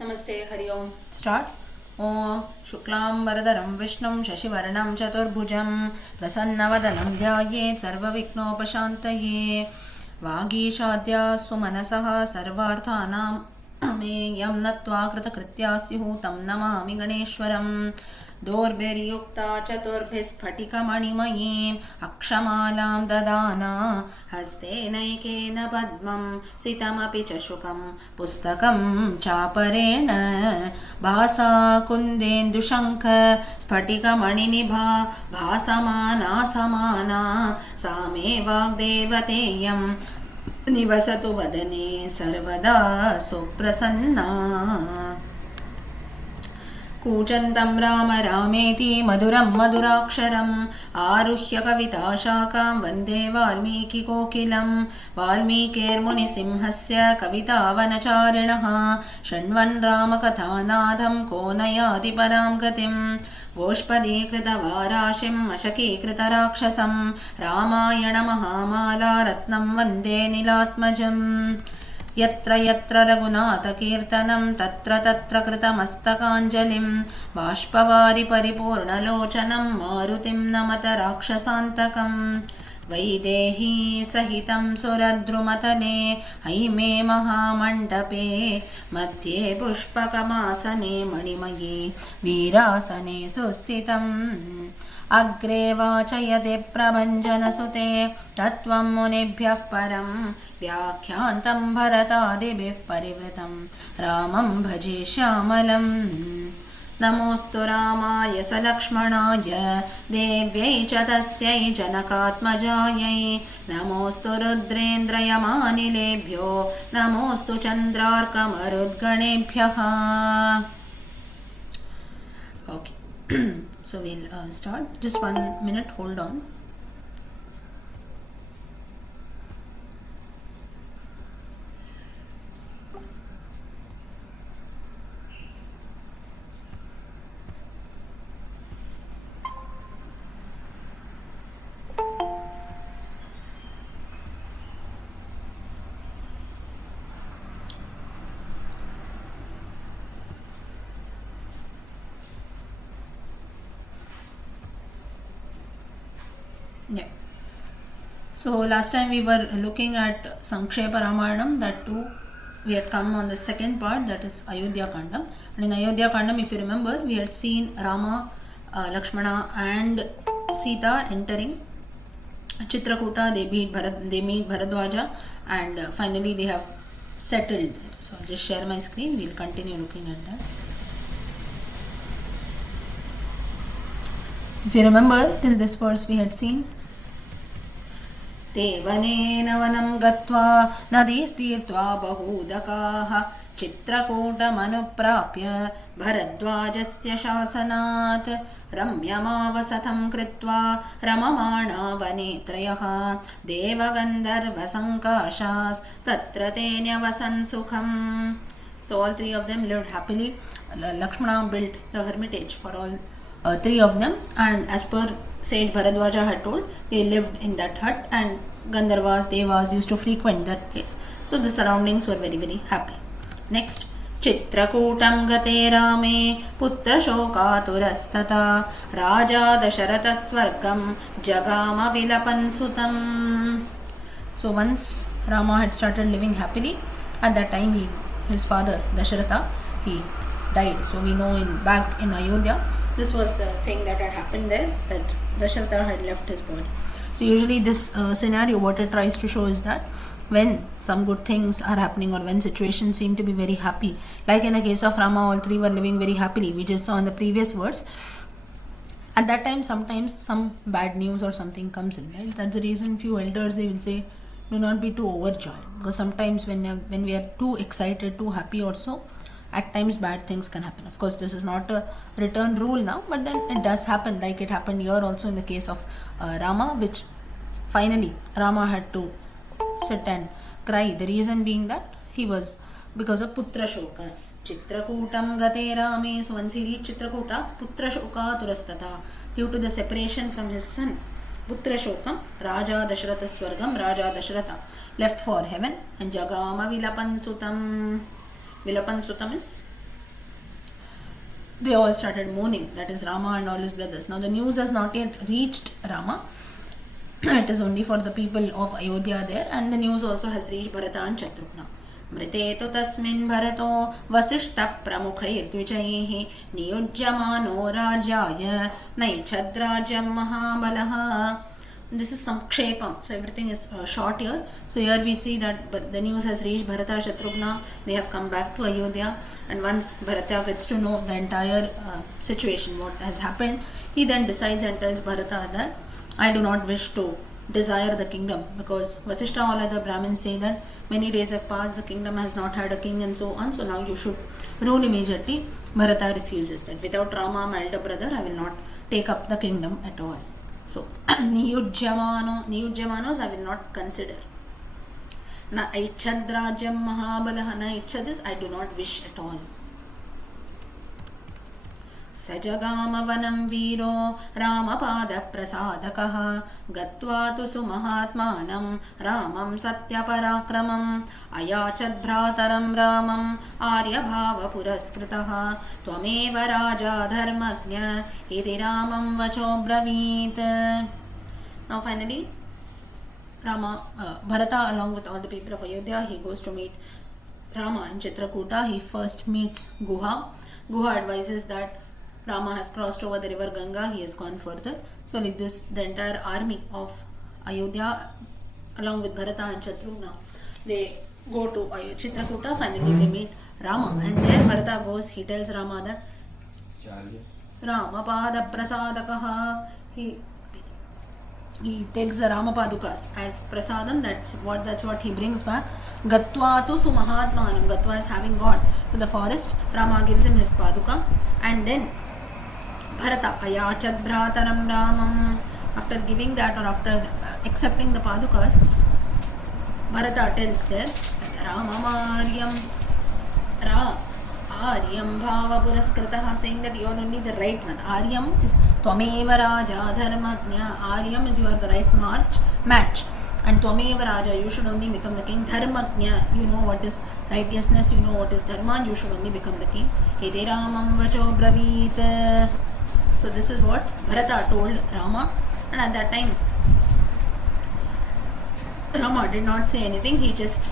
Namaste, Hari Om. Start. Om Shuklam Varadaram Vishnum Shashivarnam Chaturbhujam Prasannavadalam Dhyayet Sarvaviknopashantaye Vagishadya Sumanasaha Sarvarthanam Yam Natva Kritakritya Syuh Tam Namami Ganeshwaram Dorbiriyukta Chaturbhisphatikamanimayim Akshamalam Dadana Hastenaiken Padmam Sitamapi Chashukam Pustakam Chaparena Bhasa Kundendu Shankha Sphatikamaniniba Bhasamana Samana Same Vagdevateyam Nivasatu Vadane Sarvada Suprasanna कूजन्तं Ram रामेति मधुरं मधुराक्षरम् आरुह्य कविताशाखां वन्दे वाल्मीकिकोकिलं वाल्मीकिर्मुनिसिंहस्य कवितावनचारिणः शृण्वन् रामकथानादं को नयाति परां गतिं गोष्पदीकृतवाराशिम् अशकीकृतराक्षसं रामायणमहामाला रत्नं वन्दे नीलात्मजम् यत्र यत्र रघुनाथकीर्तनं तत्र तत्र कृतमस्तकाञ्जलिं बाष्पवारि परिपूर्णलोचनं मारुतिं नमत राक्षसान्तकं वैदेही सहितं सुरद्रुमतले हैमे महामण्डपे मध्ये पुष्पकमासने मणिमये वीरासने सुस्थितम् अग्रे वाचयते प्रभञ्जनसुते तत्त्वं मुनिभ्यः परं व्याख्यान्तं भरतादिभिः परिवृतं रामं भजे श्यामलम् नमोऽस्तु रामाय सलक्ष्मणाय देव्यै च तस्यै जनकात्मजायै नमोऽस्तु रुद्रेन्द्रयमानिलेभ्यो नमोऽस्तु चन्द्रार्कमरुद्गणेभ्यः. Okay. So we'll start. Just 1 minute, hold on. Yeah. So last time we were looking at Sankshepa Ramayanam, that too we had come on the second part, that is Ayodhya Kandam. And in Ayodhya Kandam, if you remember, we had seen Rama, Lakshmana and Sita entering Chitrakuta. They meet Bharadwaja, and finally they have settled there. So I'll just share my screen. We'll continue looking at that. If you remember, till this verse we had seen ते वनेन वनं गत्वा नदीस्तीर्त्वा बहूदकाः चित्रकूटमनुप्राप्य भरद्वाजस्य शासनात् रम्यमावसतं कृत्वा रममाणा वने त्रयः देवगन्धर्वसङ्काशास्तत्र ते न्यवसन् सुखम्. So all three of them lived happily. Lakshmana built the hermitage for all three of them, and as per sage Bharadwaja had told, they lived in that hut, and Gandharvas, Devas used to frequent that place. So the surroundings were very, very happy. Next, Chitrakutam gate rame putra shokaturastata raja dasharata swargam jagama vilapan sutam. So once Rama had started living happily, at that time his father Dasharatha, he died. So we know back in Ayodhya, this was the thing that had happened there, that Dasharatha had left his body. So usually this scenario, what it tries to show is that when some good things are happening, or when situations seem to be very happy, like in the case of Rama, all three were living very happily, we just saw in the previous verse. At that time, sometimes some bad news or something comes in, right? That's the reason few elders, they will say, do not be too overjoyed, because sometimes when we are too excited, too happy also, at times bad things can happen. Of course, this is not a written rule now, but then it does happen, like it happened here also in the case of Rama, which finally Rama had to sit and cry. The reason being that he was because of Putra Shoka. Chitrakutam gate rame. So once he reached Chitrakuta, Putra Shoka turastata, due to the separation from his son Putra Shokam, Raja Dasharatha Swargam, Raja Dasharatha left for heaven, and Jagama Vilapan Sutam. Vilapan Sutam is they all started mourning, that is Rama and all his brothers. Now the news has not yet reached Rama. It is only for the people of Ayodhya there, and the news also has reached Bharata and Shatrughna. मृते तु तस्मिन् भरतो वसिष्ठः प्रमुखैर्द्विजैः नियुज्यमानो राज्याय नैच्छद्राज्यं महाबलः. This is Samkshepam, so everything is short here. So here we see that the news has reached Bharata, Shatrughna. They have come back to Ayodhya, and once Bharata gets to know the entire situation, what has happened, he then decides and tells Bharata that I do not wish to desire the kingdom, because Vasishtha, all other Brahmins say that many days have passed, the kingdom has not had a king and so on, so now you should rule immediately. Bharata refuses that. Without Rama, my elder brother, I will not take up the kingdom at all. So, niyujyamanos I will not consider. Na aichad rajyam mahabalah, na aichad is I do not wish at all. सजगामवनं वीरो रामपादप्रसादकः गत्वा तु सुमहात्मानं रामं सत्यपराक्रमम् अयाचद्भ्रातरं रामम् आर्यभावपुरस्कृतः त्वमेव राजा धर्मज्ञ इति रामं वचोब्रवीत्. Now finally Bharata, along with all the people of Ayodhya, he goes to meet Rama in Chitrakuta. He first meets Guha. Guha advises that Rama has crossed over the river Ganga, he has gone further. So like this, the entire army of Ayodhya along with Bharata and Shatrughna, they go to Chitrakuta. Finally they meet Rama, and there Bharata goes, he tells Rama that Rama pada prasadakaha, he takes the Rama padukas as prasadam, that's what he brings back. Gatva tu sumahatmanam, Gatva is having gone to the forest, Rama gives him his paduka, and then Bharata ayachad bhrataram ramam, after giving that or after accepting the padukas, Bharata tells there Ramamaryam Aryam bhava puraskritah, saying that you are only the right one. Aryam is Tvameva Raja Dharmajna. Aryam is you are the right match. And Tvameva Raja, you should only become the king. Dharmajna, you know what is righteousness, you know what is dharma, you should only become the king. Hede Ramam vacho bravit. So this is what Bharata told Rama, and at that time Rama did not say anything, he just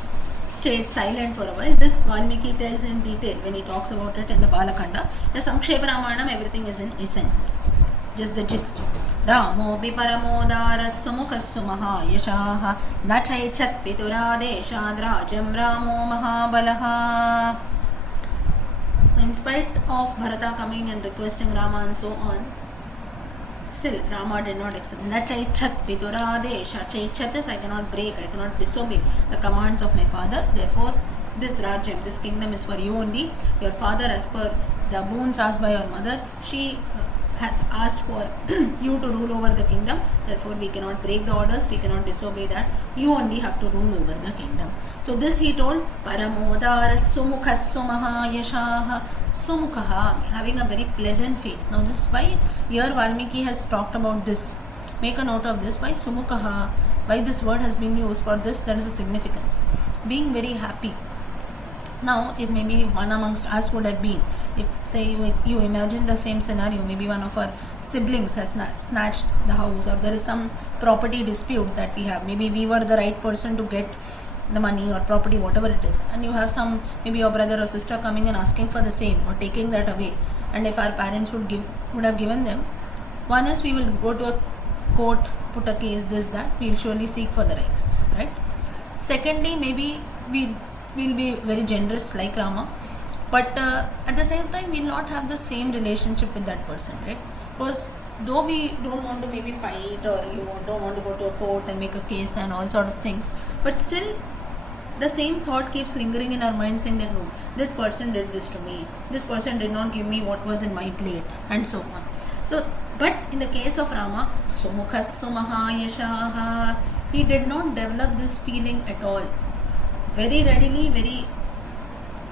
stayed silent for a while. This Valmiki tells in detail when he talks about it in the Balakanda. The Samkshepa Ramayana, everything is in essence, just the gist. Ramo biparamodara sumukhassu mahayashaha nachaichat pituradeshad rajam ramo mahabalaha. In spite of Bharata coming and requesting Rama and so on, still Rama did not accept. Nachaichat pituradesha. Chaichat is I cannot break, I cannot disobey the commands of my father. Therefore, this Rajyam, this kingdom is for you only. Your father, as per the boons asked by your mother, she has asked for you to rule over the kingdom. Therefore, we cannot break the orders, we cannot disobey that. You only have to rule over the kingdom. So this he told, Paramodara sumukhassu mahayashaha. Sumukha, having a very pleasant face. Now this why here Valmiki has talked about this. Make a note of this. Why Sumukha? Why this word has been used for this? There is a significance. Being very happy. Now, if maybe one amongst us would have been, if say you imagine the same scenario, maybe one of our siblings has snatched the house, or there is some property dispute that we have. Maybe we were the right person to get the money or property, whatever it is, and you have some, maybe your brother or sister coming and asking for the same or taking that away, and if our parents would have given them, one is we will go to a court, put a case, this, that, we will surely seek for the rights, right? Secondly, maybe we will be very generous like Rama, but at the same time we will not have the same relationship with that person, right? Because though we don't want to maybe fight, or you don't want to go to a court and make a case and all sort of things, but still the same thought keeps lingering in our mind, saying that no, this person did this to me, this person did not give me what was in my plate, and so on. So, but in the case of Rama, Sumukhassu mahayashaha, he did not develop this feeling at all. Very readily, very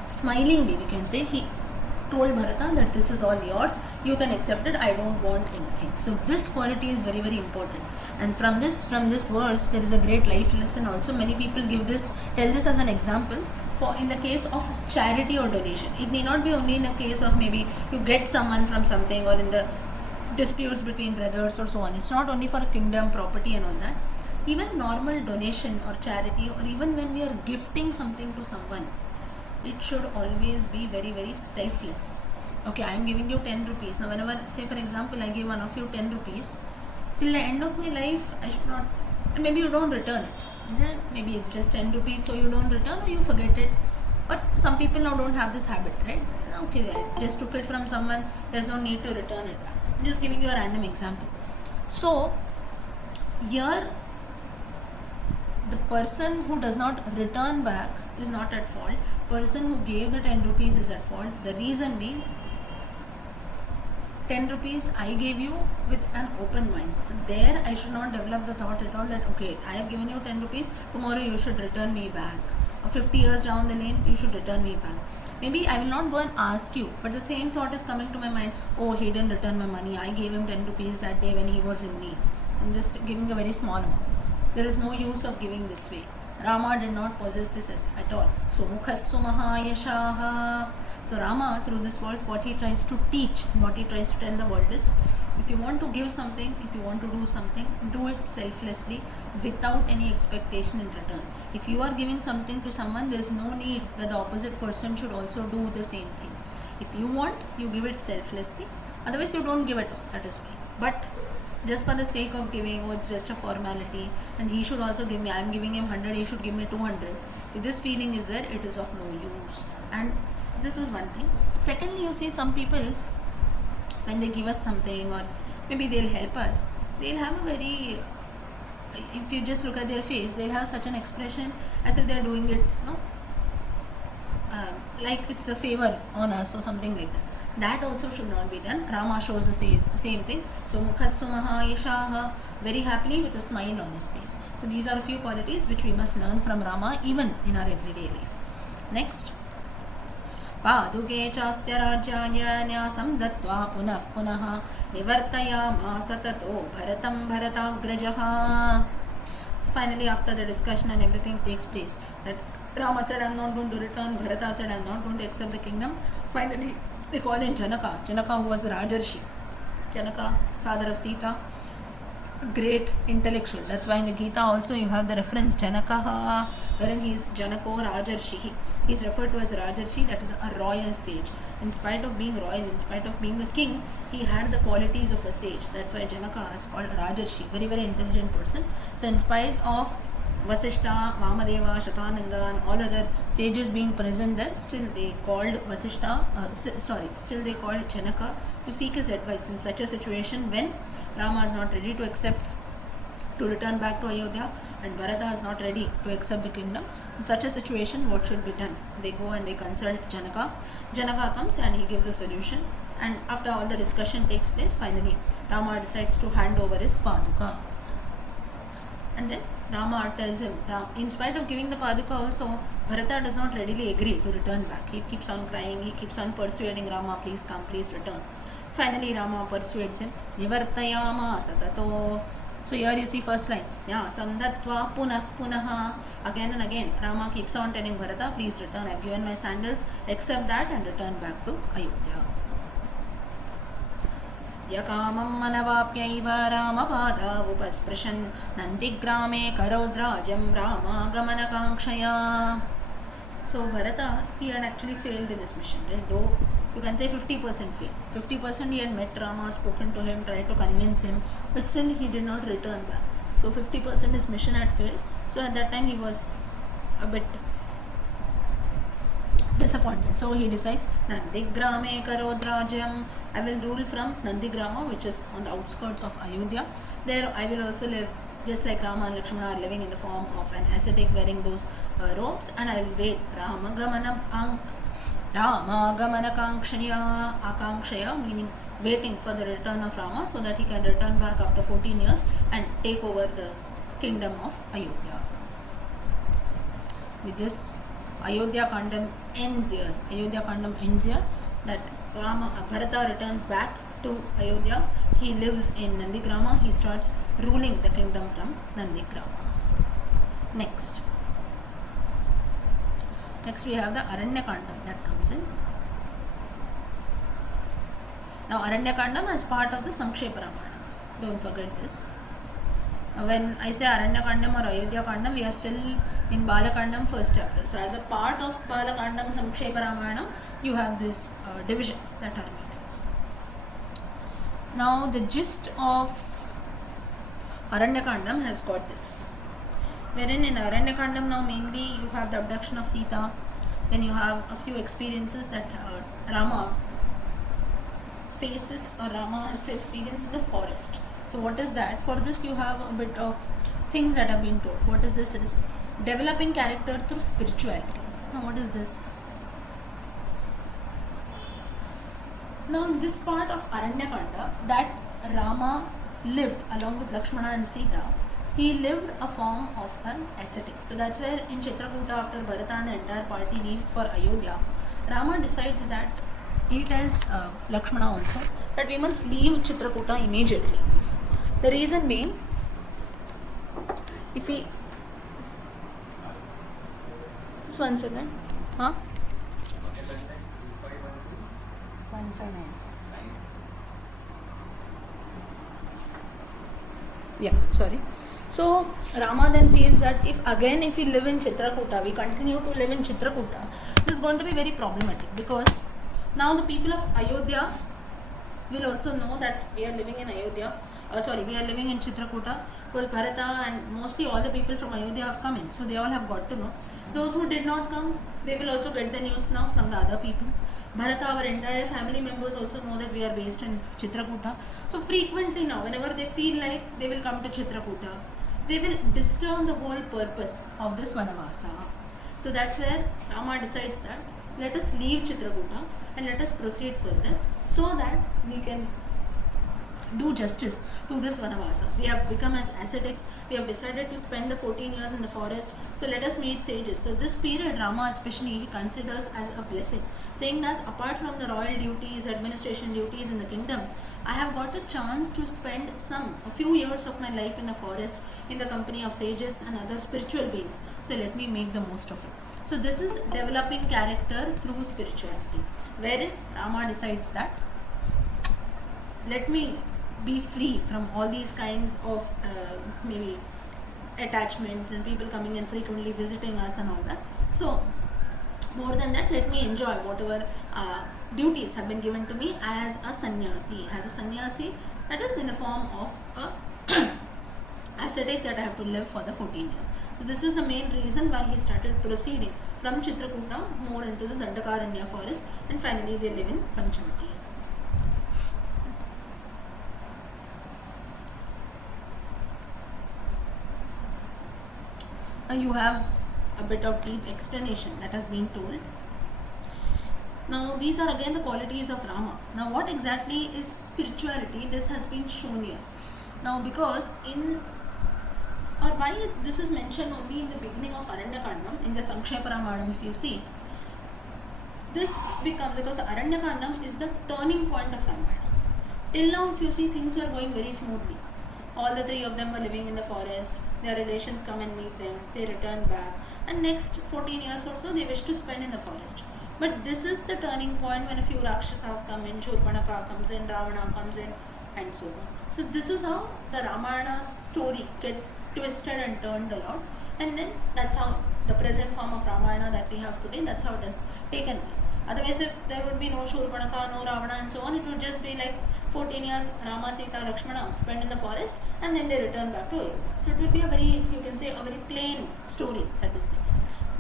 smilingly, we can say, he told Bharata that this is all yours, you can accept it, I don't want anything. So this quality is very, very important. And from this verse, there is a great life lesson also. Many people tell this as an example. for in the case of charity or donation. It need not be only in the case of maybe you get someone from something, or in the disputes between brothers or so on. It's not only for a kingdom, property and all that. Even normal donation or charity, or even when we are gifting something to someone, it should always be very, very selfless. Okay, I am giving you 10 rupees. Now whenever, say for example, I give one of you 10 rupees, till the end of my life I should not, and maybe you don't return it. Then maybe it's just 10 rupees, so you don't return or you forget it. But some people now don't have this habit, right? Okay, I just took it from someone, there's no need to return it. I'm just giving you a random example. So here, the person who does not return back is not at fault. Person who gave the 10 rupees is at fault. The reason being, 10 rupees I gave you with an open mind. So there I should not develop the thought at all that okay, I have given you 10 rupees, tomorrow you should return me back. Or 50 years down the lane, you should return me back. Maybe I will not go and ask you, but the same thought is coming to my mind, oh, he didn't return my money. I gave him 10 rupees that day when he was in need. I'm just giving a very small amount. There is no use of giving this way. Rama did not possess this at all. Sumukhassu mahayashaha. So Rama, through this verse, what he tries to teach, what he tries to tell the world is, if you want to give something, if you want to do something, do it selflessly without any expectation in return. If you are giving something to someone, there is no need that the opposite person should also do the same thing. If you want, you give it selflessly. Otherwise, you don't give at all. That is fine. But just for the sake of giving, oh, it's just a formality, and he should also give me, I am giving him 100, he should give me 200. If this feeling is there, it is of no use. And this is one thing. Secondly, you see some people, when they give us something, or maybe they'll help us, they'll have a very, if you just look at their face, they'll have such an expression as if they're doing it, like it's a favor on us or something like that. That also should not be done. Rama shows the same thing. So Mukhassu mahayashaha, very happily with a smile on his face. So these are a few qualities which we must learn from Rama even in our everyday life. Next. Paduke chasya rajyaya nyasam dattva punah punah nivartayamasa tato bharatam bharatagrajaha. So finally, after the discussion and everything takes place, that Rama said, I'm not going to return. Bharata said, I'm not going to accept the kingdom. Finally, they call in Janaka. Janaka, who was a Rajarshi. Janaka, father of Sita, great intellectual. That's why in the Gita also you have the reference Janaka, wherein he is Janako Rajarshi. He is referred to as Rajarshi, that is a royal sage. In spite of being royal, in spite of being a king, he had the qualities of a sage. That's why Janaka is called Rajarshi, very, very intelligent person. So in spite of Vasishta, Vamadeva, Shatananda and all other sages being present there, still they called still they called Janaka to seek his advice in such a situation when Rama is not ready to accept, to return back to Ayodhya, and Bharata is not ready to accept the kingdom. In such a situation, what should be done? They go and they consult Janaka. Janaka comes and he gives a solution, and after all the discussion takes place, finally Rama decides to hand over his Paduka. And then Rama tells him, in spite of giving the Paduka also, Bharata does not readily agree to return back. He keeps on crying, he keeps on persuading Rama, please come, please return. Finally Rama persuades him, Nivartayama satato. So here you see first line, Nyasam dattva punah punaha. Again and again, Rama keeps on telling Bharata, please return, I have given my sandals, accept that and return back to Ayodhya. Yakamam manavapyaiva Ramapadavupasprashan Nandigrame Karodrajam Rama Gamanakankshaya. So Bharata, he had actually failed in this mission, right? Though you can say 50% failed. 50% he had met Rama, spoken to him, tried to convince him, but still he did not return back. So 50% his mission had failed. So at that time he was a bit disappointed. So he decides, Nandigrame Karodrajam, I will rule from Nandigrama, which is on the outskirts of Ayodhya. There I will also live just like Rama and Lakshmana are living in the form of an ascetic wearing those robes, and I will wait. Rama Gamanakankshaya, Akankshaya, meaning waiting for the return of Rama so that he can return back after 14 years and take over the kingdom of Ayodhya. With this, Ayodhya Kandam ends here. Ayodhya Kandam ends here, that Bharata returns back to Ayodhya. He lives in Nandigrama. He starts ruling the kingdom from Nandigrama. Next. Next we have the Aranyakandam that comes in. Now Aranyakandam is part of the Sankshepa Ramayana. Don't forget this. When I say Aranyakandam or Ayodhya Kandam, we are still in Balakandam first chapter. So as a part of Balakandam Sankshepa Ramayana, you have these divisions that are made. Now the gist of Aranyakandam has got this. Wherein in Aranyakandam now mainly you have the abduction of Sita, then you have a few experiences that Rama faces or Rama has to experience in the forest. So what is that? For this you have a bit of things that have been told. What is this? It is developing character through spirituality. Now what is this? Now in this part of Aranyakanda that Rama lived along with Lakshmana and Sita, he lived a form of an ascetic. So that's where in Chitrakuta, after Bharata and the entire party leaves for Ayodhya, Rama decides that he tells Lakshmana also that we must leave Chitrakuta immediately. The reason being, if we just 1 second, 1595. Yeah, sorry. So Rama then feels that if we live in Chitrakuta, we continue to live in Chitrakuta, this is going to be very problematic, because now the people of Ayodhya will also know that we are living in Ayodhya. We are living in Chitrakuta, because Bharata and mostly all the people from Ayodhya have come in. So they all have got to know. Those who did not come, they will also get the news now from the other people. Bharata, our entire family members also know that we are based in Chitrakuta. So frequently now, whenever they feel like they will come to Chitrakuta, they will disturb the whole purpose of this Vanavasa. So that's where Rama decides that let us leave Chitrakuta and let us proceed further, so that we can do justice to this Vanavasa. We have become as ascetics, we have decided to spend the 14 years in the forest, so let us meet sages. So this period Rama especially he considers as a blessing, saying that apart from the royal duties, administration duties in the kingdom, I have got a chance to spend a few years of my life in the forest in the company of sages and other spiritual beings. So let me make the most of it. So this is developing character through spirituality, wherein Rama decides that let me be free from all these kinds of maybe attachments and people coming and frequently visiting us and all that. So more than that, let me enjoy whatever duties have been given to me as a sannyasi. That is in the form of a ascetic that I have to live for the 14 years. So this is the main reason why he started proceeding from Chitrakuta more into the Dandakaranya forest, and finally they live in Panchamati. Now you have a bit of deep explanation that has been told. Now these are again the qualities of Rama. Now what exactly is spirituality? This has been shown here. Now because why this is mentioned only in the beginning of Aranyakandam, in the Sankshepa Ramayana, if you see, this becomes, because Aranyakandam is the turning point of Ramayana. Till now if you see, things were going very smoothly. All the three of them were living in the forest, their relations come and meet them, they return back, and next 14 years or so they wish to spend in the forest. But this is the turning point when a few Rakshasas come in, Shurpanaka comes in, Ravana comes in, and so on. So this is how the Ramayana story gets twisted and turned a lot, and then that's how the present form of Ramayana that we have today, that's how it has taken place. Otherwise, if there would be no Shurpanaka, no Ravana and so on, it would just be like 14 years Rama, Sita, Lakshmana spend in the forest and then they return back to Ayodhya. So it will be a very, you can say, a very plain story that is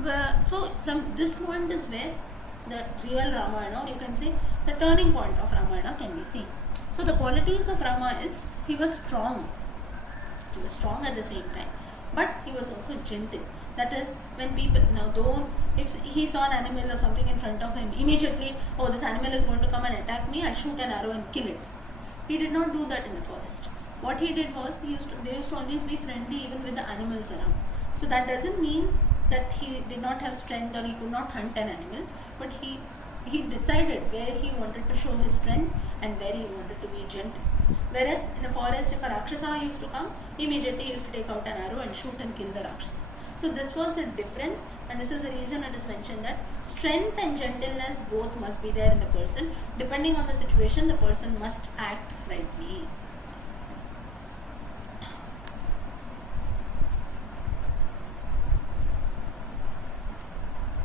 there. So from this point is where the real Ramayana, or you can say the turning point of Ramayana, can be seen. So the qualities of Rama is, he was strong. He was strong at the same time, but he was also gentle. That is, when people, now though if he saw an animal or something in front of him, immediately, oh, this animal is going to come and attack me, I'll shoot an arrow and kill it. He did not do that in the forest. What he did was, they used to always be friendly even with the animals around. So that doesn't mean that he did not have strength or he could not hunt an animal, but he decided where he wanted to show his strength and where he wanted to be gentle. Whereas in the forest, if a Rakshasa used to come, immediately he used to take out an arrow and shoot and kill the Rakshasa. So this was the difference, and this is the reason it is mentioned that strength and gentleness both must be there in the person. Depending on the situation, the person must act rightly.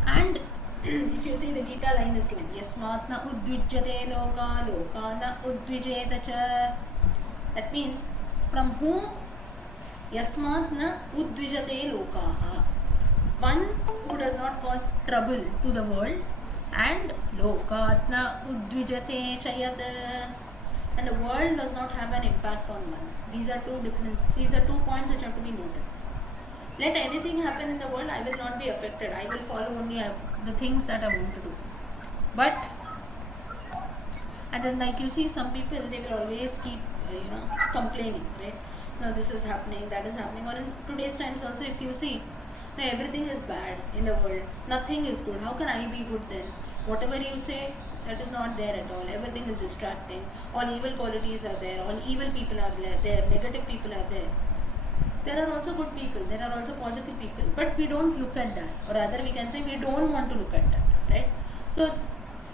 And if you see the Gita line is given, Yasmat na udvijyate loka, loka na udvijeta cha. That means from whom Yasmat na udvijate lokaha. One who does not cause trouble to the world, and lokat na udvijate chayat, and the world does not have an impact on one. These are two points which have to be noted. Let anything happen in the world, I will not be affected. I will follow only the things that I want to do. But, and then like you see, some people, they will always keep, complaining, right? Now this is happening, that is happening. Or in today's times also, if you see, now everything is bad in the world. Nothing is good. How can I be good then? Whatever you say, that is not there at all. Everything is distracting. All evil qualities are there. All evil people are there. Negative people are there. There are also good people, there are also positive people, but we don't look at that, or rather we can say we don't want to look at that, right? So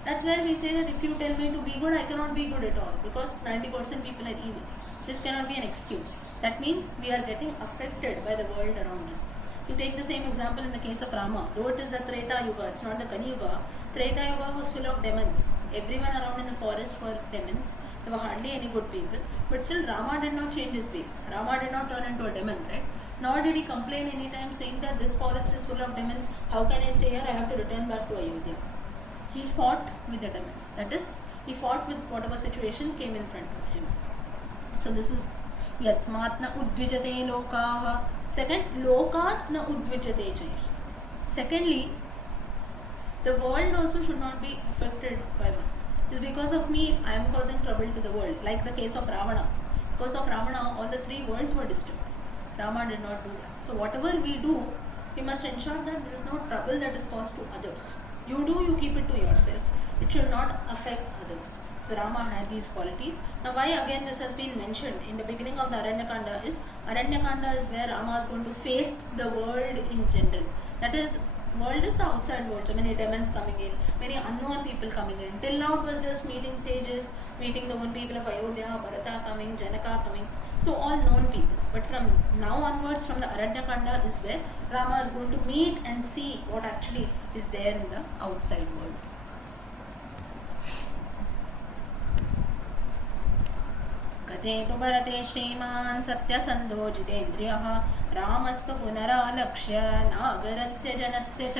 that's where we say that if you tell me to be good, I cannot be good at all, because 90% people are evil. This cannot be an excuse. That means we are getting affected by the world around us. You take the same example in the case of Rama. Though it is the Treta Yuga, it's not the Kali Yuga. Treta Yuga was full of demons. Everyone around in the forest were demons. There were hardly any good people. But still Rama did not change his ways. Rama did not turn into a demon, right? Nor did he complain any time saying that this forest is full of demons. How can I stay here? I have to return back to Ayodhya. He fought with the demons. That is, he fought with whatever situation came in front of him. So this is Yasmat na udvijate lokaha. Second, lokat na udvijate chaya. Secondly, the world also should not be affected by one. It's because of me I am causing trouble to the world. Like the case of Ravana. Because of Ravana, all the three worlds were disturbed. Rama did not do that. So whatever we do, we must ensure that there is no trouble that is caused to others. You do, you keep it to yourself. It should not affect others. So Rama had these qualities. Now why again this has been mentioned in the beginning of the Aranyakanda is where Rama is going to face the world in general. That is, world is the outside world. So many demons coming in, many unknown people coming in. Till now it was just meeting sages, meeting the one people of Ayodhya, Bharata coming, Janaka coming. So all known people. But from now onwards, from the Aranyakanda is where Rama is going to meet and see what actually is there in the outside world. कथे तु भरते श्रीमान् सत्यसन्धो जितेन्द्रियः रामस्तु पुनरालक्ष्य नागरस्य जनस्य च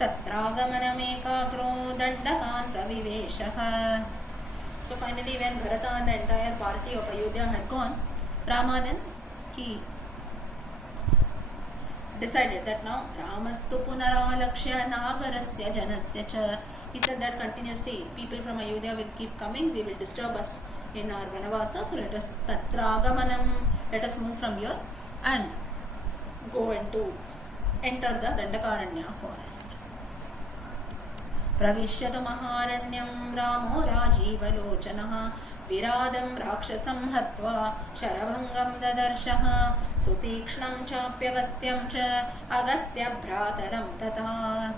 तत्रागमनमेकाग्रो दण्डकान् प्रविवेशः. So finally when Bharata and the entire party of Ayodhya had gone, Rama then he decided that now Ramastu punaralakshya nagarasya janasya cha. He said that continuously people from Ayodhya will keep coming, they will disturb us in our Vanavasa, so let us tatragamanam, let us move from here and go into enter the Dandakaranya forest. Pravishyatu maharanyam ramo rajivalochanaha viradam rakshasam hatva sharabhangam dadarshah sutikshnam chapyagastyam cha agastya bhrataram tata.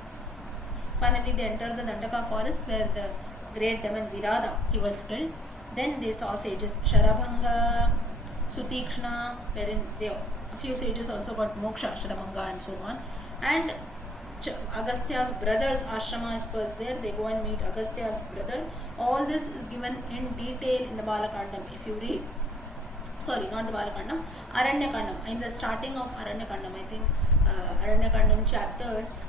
Finally they entered the Dandaka forest where the great demon Virada, he was killed. Then they saw sages Sharabhanga, Sutikshna, wherein a few sages also got moksha, Sharabhanga and so on. And Agastya's brother's ashrama is first there. They go and meet Agastya's brother. All this is given in detail in the Balakandam. If you read, sorry, not the Balakandam, Aranyakandam. In the starting of Aranyakandam, I think Aranyakandam chapters,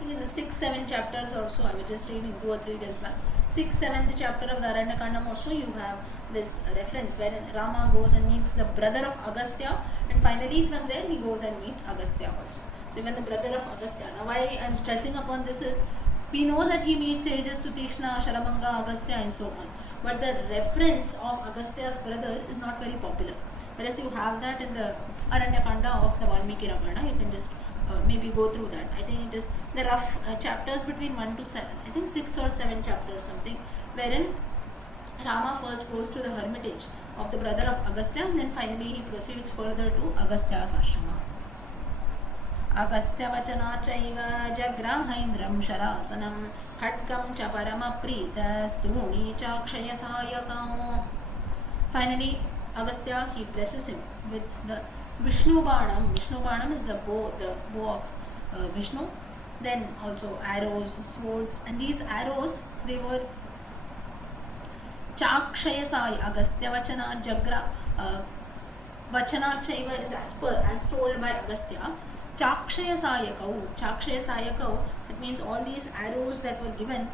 I think in the 6-7 chapters or so, I was just reading 2 or 3 days back. 6th-7th chapter of the Aranyakandam also, you have this reference wherein Rama goes and meets the brother of Agastya, and finally from there he goes and meets Agastya also. So even the brother of Agastya. Now why I am stressing upon this is, we know that he meets sages Sutikshna, Sharabhanga, Agastya and so on. But the reference of Agastya's brother is not very popular. Whereas you have that in the Aranyakanda of the Valmiki Ramayanam, you can just maybe go through that. I think it is the rough chapters between 1 to 7, I think 6 or 7 chapters something, wherein Rama first goes to the hermitage of the brother of Agastya and then finally he proceeds further to Agastya's ashrama. अगस्त्यवचनाच्चैव जग्राहेन्द्रं शरासनं खड्गं च परमप्रीतस्तूणी चाक्षयसायकम्. Finally, Agastya, he blesses him with the Vishnu Banam. Vishnu Banam is the bow of Vishnu. Then also arrows, swords, and these arrows, they were Chakshayasai, Agastya Vachana, Jagra, Vachanachaiva is as told by Agastya. Chakshayasayakau, that means all these arrows that were given,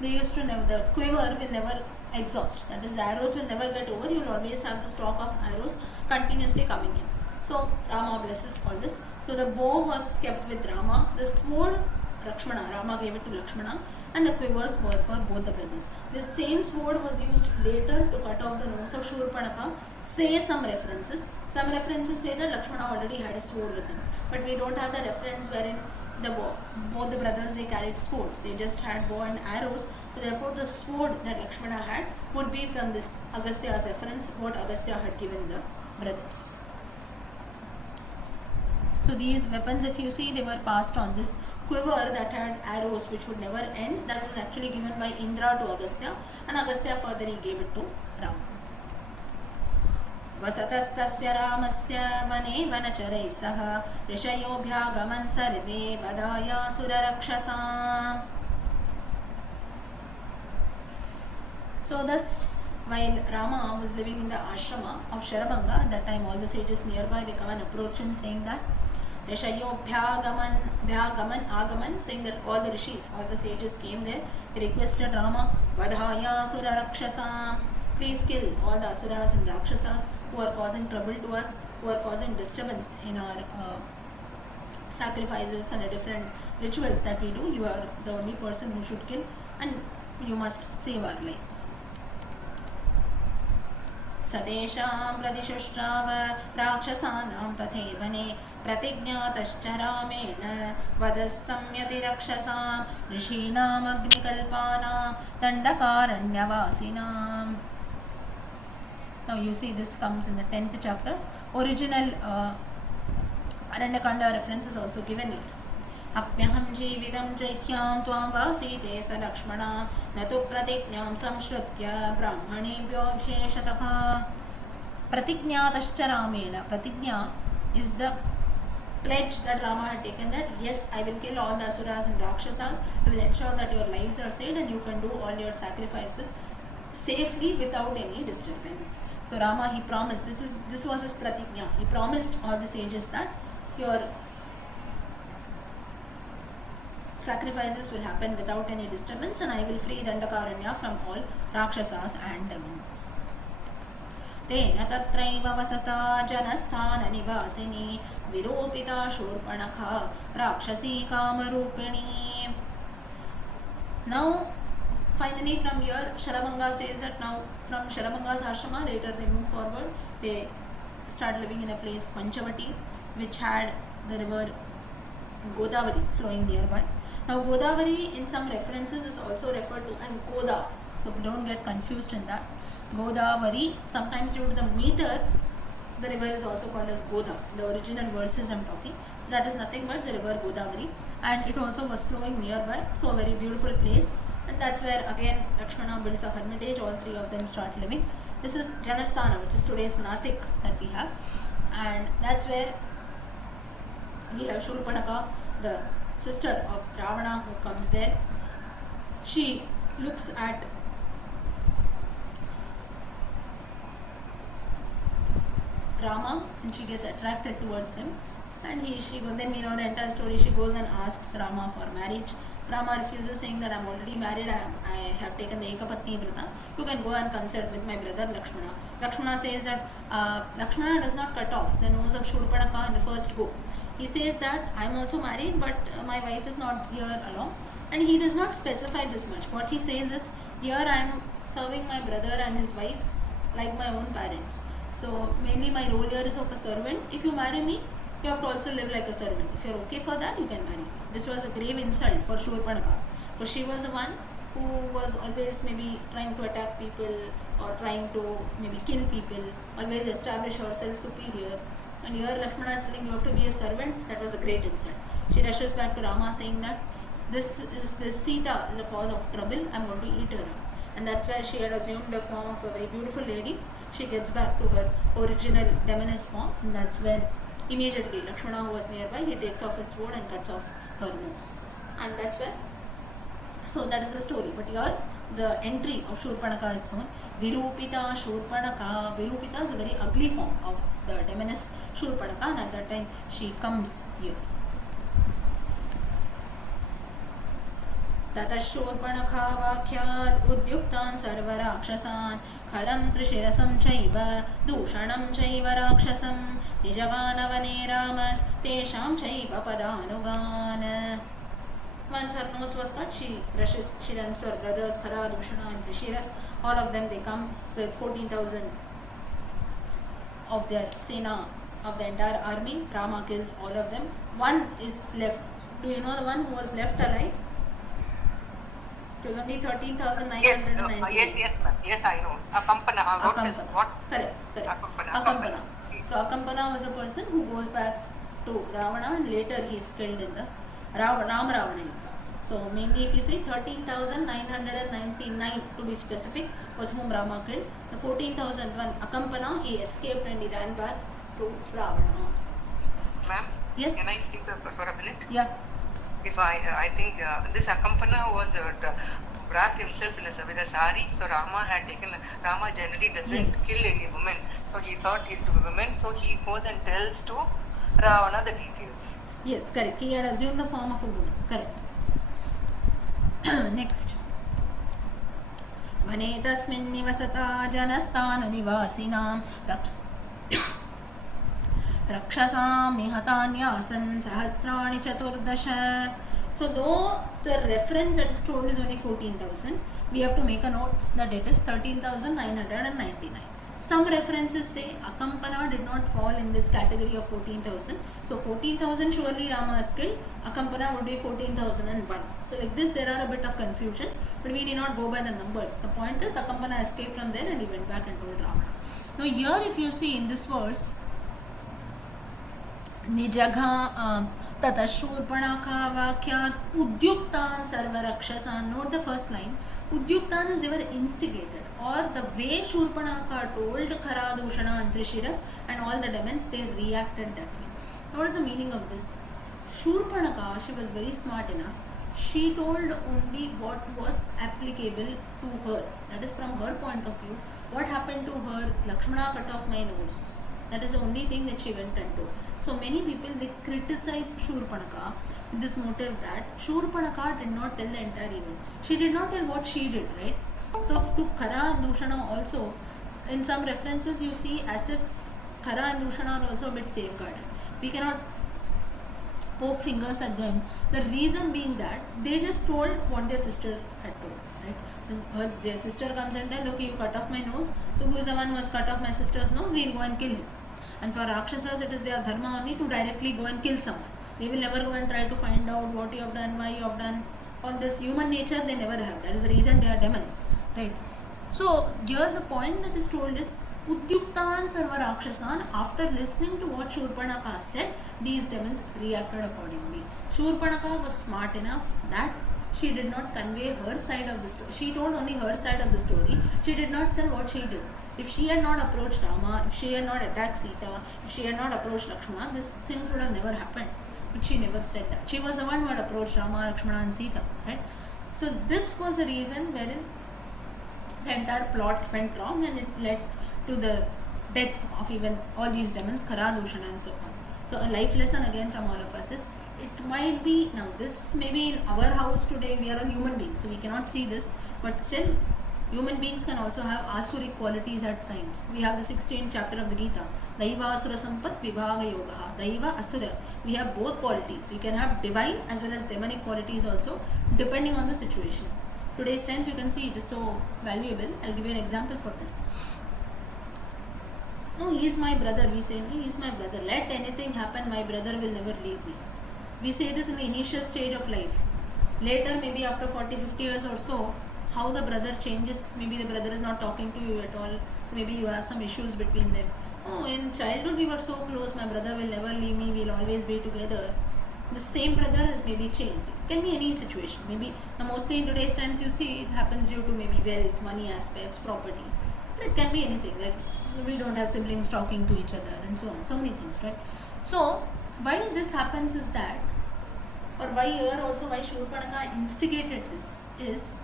they used to never, the quiver will never exhaust. That is, the arrows will never get over. You will always have the stock of arrows continuously coming in. So Rama blesses all this. So the bow was kept with Rama. The sword, Lakshmana, Rama gave it to Lakshmana, and the quivers were for both the brothers. This same sword was used later to cut off the nose of Shurpanakha. Say some references. Some references say that Lakshmana already had a sword with him, but we don't have the reference wherein both the brothers, they carried swords. They just had bow and arrows. So therefore, the sword that Lakshmana had would be from this Agastya's reference, what Agastya had given the brothers. So these weapons, if you see, they were passed on. This quiver that had arrows which would never end, that was actually given by Indra to Agastya, and Agastya further he gave it to Rama. वसतस्तस्य रामस्य वने वनचरैः सह ऋषयोऽभ्यागमन् सर्वे वधायासुररक्षसाम्. So thus, while Rama was living in the ashrama of Sharabanga, at that time all the sages nearby, they come and approach him saying that Agaman, saying that all the rishis, all the sages came there. They requested Rama, Vadhaya Rakshasam, please kill all the asuras and rakshasas who are causing trouble to us, who are causing disturbance in our sacrifices and the different rituals that we do. You are the only person who should kill, and you must save our lives. Sadesham pradishushtrav rakshasanam tathevane प्रतिज्ञातश्च रामेण वदः संयति रक्षसां ऋषीणाम् अग्निकल्पानां दण्डकारण्यवासिनाम्. Now you see, this comes in the 10th chapter. Original Aranyakanda reference is also given here. Apyaham jeevidam jahyam tvam vasite sa lakshmana natu pratiknyam samshrutya brahmanebhyo visheshatah. Pratiknyatascha ramena. Pratignya is the pledge that Rama had taken, that yes, I will kill all the asuras and rakshasas. I will ensure that your lives are saved and you can do all your sacrifices safely without any disturbance. So Rama, he promised, this was his pratignya. He promised all the sages that your sacrifices will happen without any disturbance, and I will free Dandakaranya from all rakshasas and demons. तेन तत्रैव वसता जनस्थाननिवासिनी विरूपिता शूर्पणखा राक्षसी कामरूपिणी. Now finally from here Sharabanga says that now from Sharabanga's ashrama, later they move forward, they start living in a place Panchavati, which had the river Godavari flowing nearby. Now Godavari in some references is also referred to as Goda, so don't get confused in that. Godavari, sometimes due to the meter, the river is also called as Goda. The original verses I'm talking, so that is nothing but the river Godavari, and it also was flowing nearby, so a very beautiful place. And that's where again Lakshmana builds a hermitage, all three of them start living. This is Janasthana, which is today's Nasik that we have, and that's where we have Shurpanakha, the sister of Ravana, who comes there. She looks at Rama and she gets attracted towards him, and then we know the entire story. She goes and asks Rama for marriage. Rama refuses, saying that I'm already married, I have taken the Ekapatni Vrata, you can go and consult with my brother Lakshmana. Lakshmana says that Lakshmana does not cut off the nose of Shurpanakha in the first go. He says that I'm also married, but my wife is not here along, and he does not specify this much. What he says is, here I'm serving my brother and his wife like my own parents. So mainly my role here is of a servant. If you marry me, you have to also live like a servant. If you're okay for that, you can marry. This was a grave insult for Shurpanakha, because she was the one who was always maybe trying to attack people or trying to maybe kill people, always establish herself superior. And here Lakshmana is telling you have to be a servant. That was a great insult. She rushes back to Rama saying that this Sita is a cause of trouble. I'm going to eat her up. And that's where she had assumed the form of a very beautiful lady. She gets back to her original demoness form, and that's where immediately Lakshmana, who was nearby, he takes off his sword and cuts off her nose. And that's where, so that is the story. But here the entry of Shurpanaka is shown. Virupita Shurpanaka. Virupita is a very ugly form of the demoness Shurpanaka, and at that time she comes here. ततः शूर्पणखा वाक्यात् उद्युक्तान् सर्वराक्षसान् खरं त्रिशिरसं चैव दूषणं चैव राक्षसं निजगानवने रामस्तेषां चैव पदानुगान्. Once her nose was cut, she runs to her brothers Khara, Dushana and Trishiras. All of them, they come with 14,000 of their Sena, of the entire army. Rama kills all of them. One is left. Do you know the one who was left alive? It was only 13,990. Yes, ma'am. Yes, I know. Akampana. What? Correct. Akampana. So Akampana was a person who goes back to Ravana, and later he is killed in the Ravana Yuddha. So mainly if you say 13,999 to be specific was whom Rama killed. The 14,001 Akampana, he escaped and he ran back to Ravana. Ma'am? Yes? Can I speak for a minute? Yeah. If I think this Akampana was wrapped himself with a sari, so Rama generally doesn't kill any woman. So he thought he's a woman, so he goes and tells to Ravana the details. Yes, correct. He had assumed the form of a woman. Correct. Next. Vane tasmin nivasata janastana nivasinaam rakshasam nihatanyasan sahasrani chaturdasha. So though the reference that is told is only 14,000, we have to make a note that it is 13,999. Some references say Akampana did not fall in this category of 14,000. So 14,000 surely Rama has killed. Akampana would be 14,001. So like this there are a bit of confusion, but we need not go by the numbers. The point is Akampana escaped from there and he went back and told Ravana. Now here if you see in this verse, Nijagha Tatashurpanaka Vakyat Udyuktan Sarva Rakshasan. Note the first line. Udyuktan is they were instigated, or the way Shurpanaka told Khara, Dushana and Trishiras and all the demons, they reacted that way. What is the meaning of this? Shurpanaka, she was very smart enough. She told only what was applicable to her. That is from her point of view. What happened to her? Lakshmana cut off my nose. That is the only thing that she went and told. So many people, they criticize Shurpanaka with this motive that Shurpanaka did not tell the entire event. She did not tell what she did, right? So to Khara and Dushana also, in some references you see as if Khara and Dushana are also a bit safeguarded. We cannot poke fingers at them. The reason being that they just told what their sister had told, right? So their sister comes and tells, okay, you cut off my nose. So who is the one who has cut off my sister's nose? We will go and kill him. And for Rakshasas, it is their dharma only to directly go and kill someone. They will never go and try to find out what you have done, why you have done. All this human nature they never have. That is the reason they are demons, right? So here the point that is told is Udyuktan Sarva Rakshasan. After listening to what Shurpanaka said, these demons reacted accordingly. Shurpanaka was smart enough that she did not convey her side of the story. She told only her side of the story. She did not tell what she did. If she had not approached Rama, if she had not attacked Sita, if she had not approached Lakshmana, these things would have never happened. But she never said that. She was the one who had approached Rama, Lakshmana and Sita, right? So this was the reason wherein the entire plot went wrong and it led to the death of even all these demons, Khara, Dushana and so on. So a life lesson again from all of us is, it might be, now this may be in our house today, we are all human beings, so we cannot see this, but still human beings can also have asuric qualities at times. We have the 16th chapter of the Gita, Daiva Asura Sampat Vibhaga Yoga. Daiva Asura, we have both qualities. We can have divine as well as demonic qualities also, depending on the situation. Today's times you can see it is so valuable. I'll give you an example for this. No, he is my brother. We say, no, he is my brother. Let anything happen, my brother will never leave me. We say this in the initial stage of life. Later, maybe after 40-50 years or so, how the brother changes. Maybe the brother is not talking to you at all. Maybe you have some issues between them. Oh, in childhood we were so close, my brother will never leave me, we'll always be together. The same brother has maybe changed. It can be any situation. Maybe mostly in today's times you see it happens due to maybe wealth, money aspects, property. But it can be anything. Like we don't have siblings talking to each other and so on. So many things, right? So why this happens is that, or why here also why Shurpanaka instigated this is,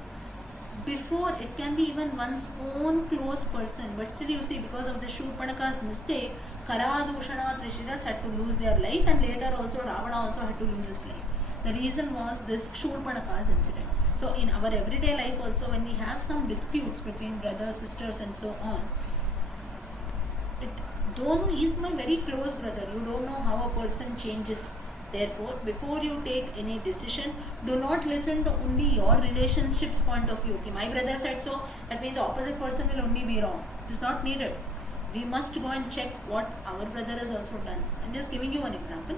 before it can be even one's own close person, but still you see because of the Shurpanaka's mistake, Kara, Dushana, Trishiras had to lose their life, and later also Ravana also had to lose his life. The reason was this Shurpanaka's incident. So in our everyday life also, when we have some disputes between brothers, sisters and so on, it don't know, he's my very close brother, you don't know how a person changes. Therefore, before you take any decision, do not listen to only your relationship's point of view. Okay, my brother said so, that means the opposite person will only be wrong. It's not needed. We must go and check what our brother has also done. I'm just giving you an example.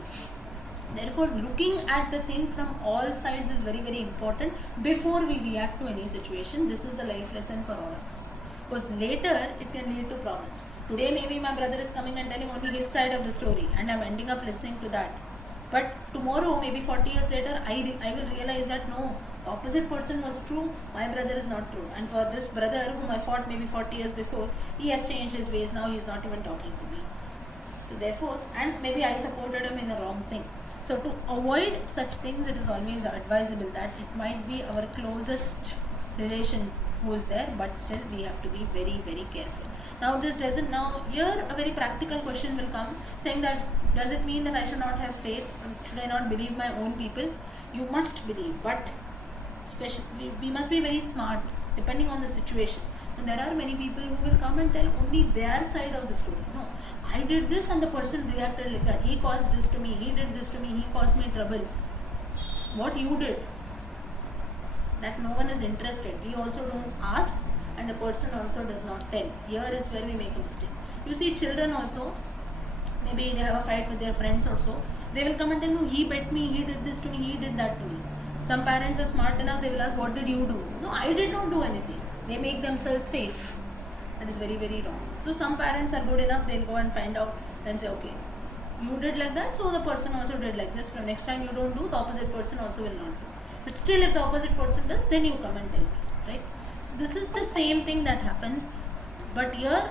Therefore, looking at the thing from all sides is very, very important before we react to any situation. This is a life lesson for all of us. Because later, it can lead to problems. Today, maybe my brother is coming and telling only his side of the story, and I'm ending up listening to that. But tomorrow, maybe 40 years later, I will realize that no, the opposite person was true, my brother is not true. And for this brother whom I fought maybe 40 years before, he has changed his ways, now he is not even talking to me. So therefore, and maybe I supported him in the wrong thing. So to avoid such things, it is always advisable that it might be our closest relation who is there, but still we have to be very, very careful. Now this doesn't, now here a very practical question will come saying that, does it mean that I should not have faith, or should I not believe my own people? You must believe, but we must be very smart depending on the situation. And there are many people who will come and tell only their side of the story. No, I did this and the person reacted like that. He caused this to me, he did this to me, he caused me trouble. What you did, that no one is interested. We also don't ask, and the person also does not tell. Here is where we make a mistake. You see, children also, maybe they have a fight with their friends or so, they will come and tell, no, he bet me, he did this to me, he did that to me. Some parents are smart enough, they will ask, what did you do? No, I did not do anything. They make themselves safe. That is very, very wrong. So some parents are good enough, they'll go and find out and say, okay, you did like that, so the person also did like this. From next time you don't do, the opposite person also will not do. But still, if the opposite person does, then you come and tell me, right? So this is the same thing that happens. But here,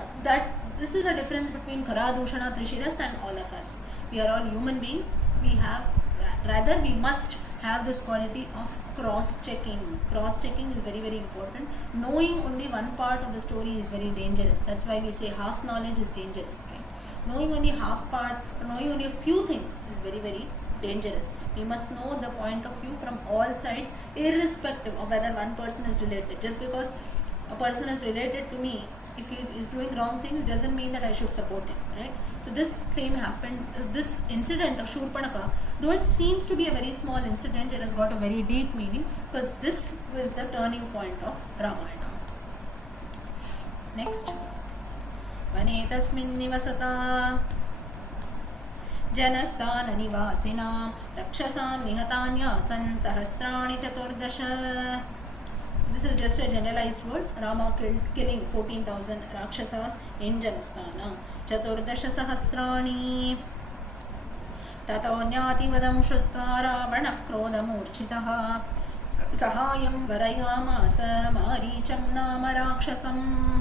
this is the difference between Khara, Dushana, Trishiras and all of us. We are all human beings. We must have this quality of cross-checking. Cross-checking is very, very important. Knowing only one part of the story is very dangerous. That's why we say half knowledge is dangerous, right? Knowing only half part, or knowing only a few things is very, very dangerous. We must know the point of view from all sides, irrespective of whether one person is related. Just because a person is related to me, if he is doing wrong things, doesn't mean that I should support him, right? So this same happened, this incident of Shurpanaka, though it seems to be a very small incident, it has got a very deep meaning, because this was the turning point of Ramayana. Next. Vane tasmin nivasata janastana nivasinam rakshasam nihatanyasan sahasrani chaturdasha. So this is just a generalized words. Rama killing 14,000 Rakshasas in Janasthana. Chaturdasha sahasrani. Tato nyati vadam shrutva Ravanav krodamurchitaha. Sahayam varayamasa maricham nama rakshasam.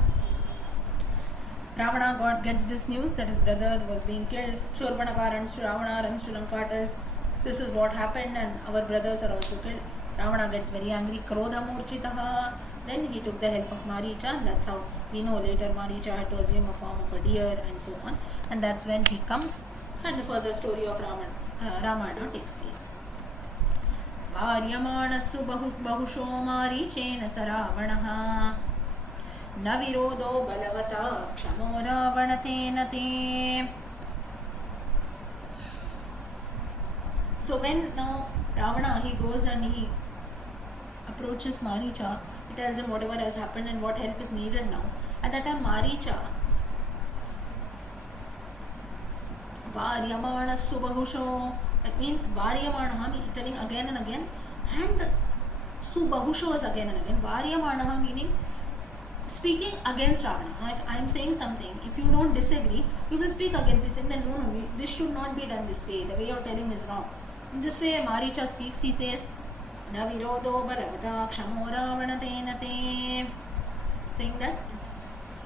Ravana gets this news that his brother was being killed. Shurpanaka runs to Ravana, runs to Lanka, tells this is what happened and our brothers are also killed. Ravana gets very angry. Krodha murchitaha. Then he took the help of Maricha, and that's how we know later Maricha had to assume a form of a deer and so on. And that's when he comes and the further story of Ramayana takes place. Varyamanasu bahusho marichena saravanaha na virodo balavata kshamo ravanatena te. So when now Ravana, he goes and he approaches Maricha, he tells him whatever has happened and what help is needed now. At that time Maricha, Varyamana Subahusho, that means Varyamana telling again and again, and Subahusho is again and again. Varyamana meaning speaking against Ravana. Now, if I am saying something, if you don't disagree, you will speak against me, saying that no, no, this should not be done this way. The way you're telling is wrong. In this way, Maricha speaks. He says, "Na virodo balavata kshamo Ravana tena te," saying that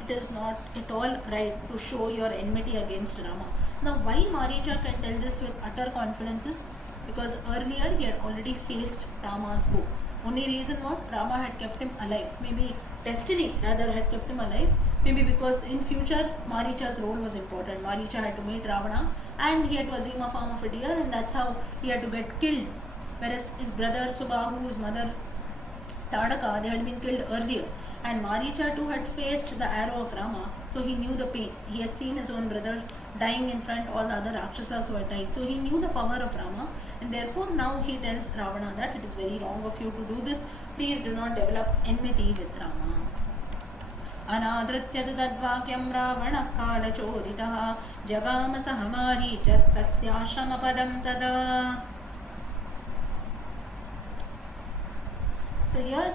it is not at all right to show your enmity against Rama. Now, why Maricha can tell this with utter confidence is because earlier he had already faced Rama's bow. Only reason was Rama had kept him alive. Maybe destiny rather had kept him alive. Maybe because in future Maricha's role was important. Maricha had to meet Ravana and he had to assume a form of a deer, and that's how he had to get killed. Whereas his brother Subahu, his mother Tadaka, they had been killed earlier. And Maricha too had faced the arrow of Rama, so he knew the pain. He had seen his own brother dying in front all the other Rakshasas who had died. So he knew the power of Rama, and therefore now he tells Ravana that it is very wrong of you to do this. Please do not develop enmity with Rama. अनादृत्य तु तद्वाक्यं रावणः कालचोदितः जगाम सह मारीचस्तस्याश्रमपदं तदा. So here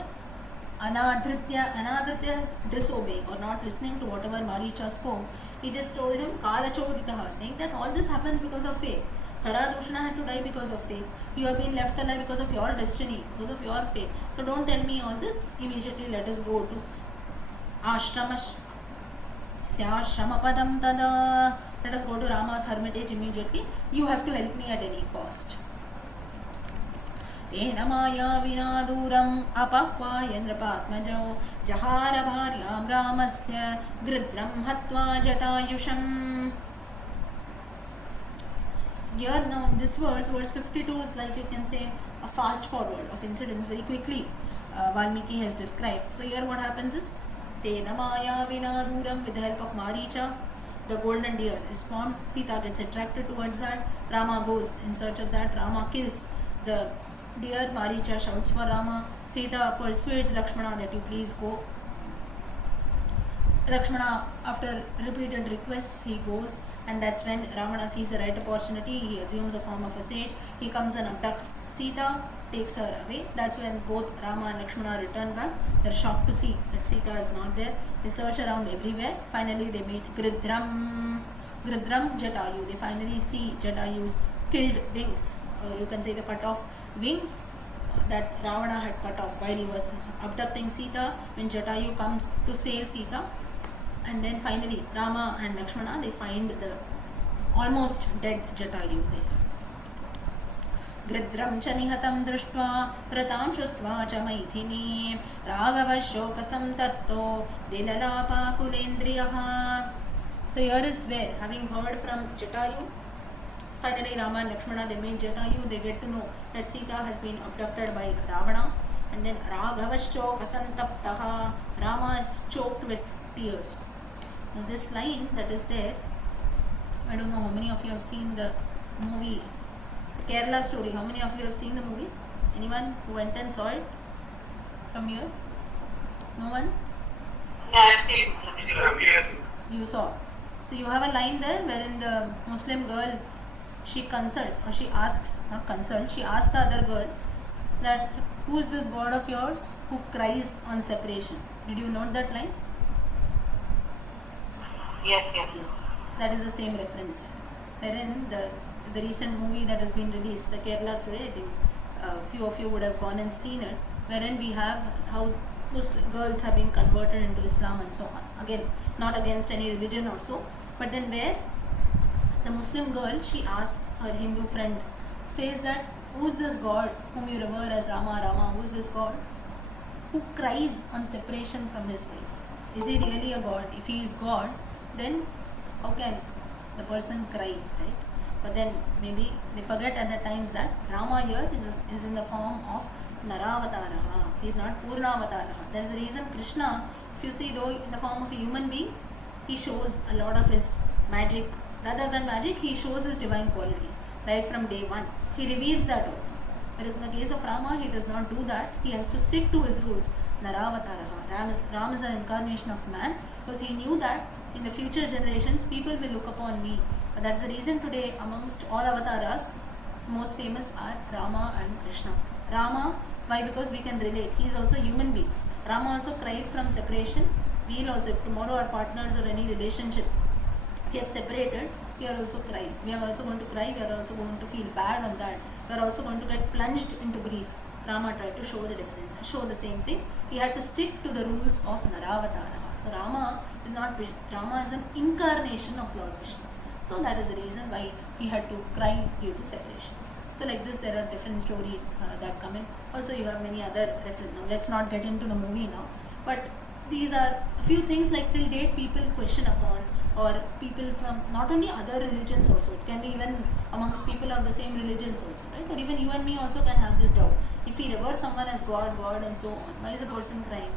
Anadritya is disobeying or not listening to whatever Maricha spoke. He just told him Kalachoditaha, saying that all this happens because of faith. Taradushna had to die because of faith. You have been left alive because of your destiny, because of your faith. So don't tell me all this. Immediately let us go to Ashramash Syashramapadam tada. Let us go to Rama's hermitage immediately. You have to help me at any cost. तेन माया विना दूरम् अपह्वाय नृपात्मजौ जहार भार्यां रामस्य गृध्रं हत्वा जटायुषम्. Here now in this verse 52 is like you can say a fast forward of incidents very quickly. Valmiki has described. So here what happens is Tena Maya Vina Duram, with the help of Maricha, the golden deer is formed. Sita gets attracted towards that. Rama goes in search of that. Rama kills the dear. Maricha shouts for Rama. Sita persuades Lakshmana that you please go. Lakshmana, after repeated requests, he goes, and that's when Ravana sees the right opportunity. He assumes the form of a sage. He comes and abducts Sita, takes her away. That's when both Rama and Lakshmana return back. They're shocked to see that Sita is not there. They search around everywhere. Finally, they meet Gridram Jatayu. They finally see Jatayu's killed wings. You can say the cut off wings that Ravana had cut off while he was abducting Sita. When Jatayu comes to save Sita, and then finally Rama and Lakshmana, they find the almost dead Jatayu there. Gridram cha nihatam drishtva ratam shrutva cha maithini ragavashokasam tatto vilalapa kulendriyaha. So here is where, having heard from Jatayu, finally Rama and Lakshmana, they meet Jatayu. They get to know that Sita has been abducted by Ravana, and then Ragavashokasam taptaha, Rama is choked with tears. Now this line that is there, I don't know how many of you have seen the movie the Kerala Story. How many of you have seen the movie? Anyone who went and saw it from here? No one? You saw. So you have a line there wherein the Muslim girl, she consults, or she asks, not consult, she asks the other girl that who is this God of yours who cries on separation? Did you note that line? Yes, that is the same reference wherein the recent movie that has been released, the Kerala Story, I think few of you would have gone and seen it, wherein we have how Muslim girls have been converted into Islam and so on. Again, not against any religion or so, but then where the Muslim girl, she asks her Hindu friend, says that who is this God whom you revere as Rama, who is this God who cries on separation from his wife? Is he really a God? If he is God, then how can the person cry, right? But then maybe they forget at the times that Rama here is in the form of Naravataraha. He is not Purnavataraha. There is a reason Krishna, if you see, though in the form of a human being, he shows a lot of his magic. Rather than magic, he shows his divine qualities right from day one. He reveals that also. Whereas in the case of Rama, he does not do that. He has to stick to his rules. Naravataraha. Ram is an incarnation of man, because he knew that in the future generations, people will look upon me. That's the reason today amongst all avatars, most famous are Rama and Krishna. Rama, why? Because we can relate. He is also a human being. Rama also cried from separation, we'll also, if tomorrow our partners or any relationship get separated, we are also crying. We are also going to cry. We are also going to feel bad on that. We are also going to get plunged into grief. Rama tried to show the same thing. He had to stick to the rules of Naravataraha. So Rama is not Vishnu. Rama is an incarnation of Lord Vishnu. So that is the reason why he had to cry due to separation. So like this, there are different stories that come in. Also, you have many other references. Now, let's not get into the movie now. But these are a few things like till date people question upon, or people from not only other religions also. It can be even amongst people of the same religions also, right? Or even you and me also can have this doubt. If we revere someone as God, and so on, why is a person crying?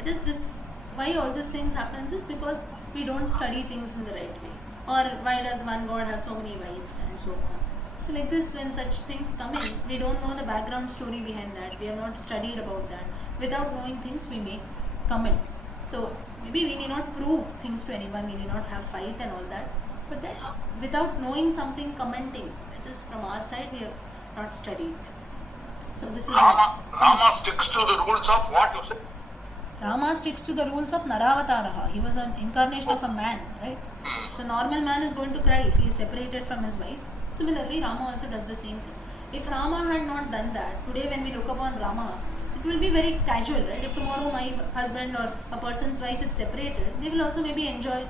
It is this. Why all these things happens is because we don't study things in the right way. Or why does one God have so many wives and so on? So like this, when such things come in, we don't know the background story behind that. We have not studied about that. Without knowing things, we make comments. So maybe we need not prove things to anyone. We need not have fight and all that. But then, without knowing something, commenting, that is from our side, we have not studied. So this is Rama sticks to the rules of what you say. Rama sticks to the rules of Naravataraha. He was an incarnation of a man, right? So normal man is going to cry if he is separated from his wife. Similarly, Rama also does the same thing. If Rama had not done that, today when we look upon Rama, it will be very casual, right? If tomorrow my husband or a person's wife is separated, they will also maybe enjoy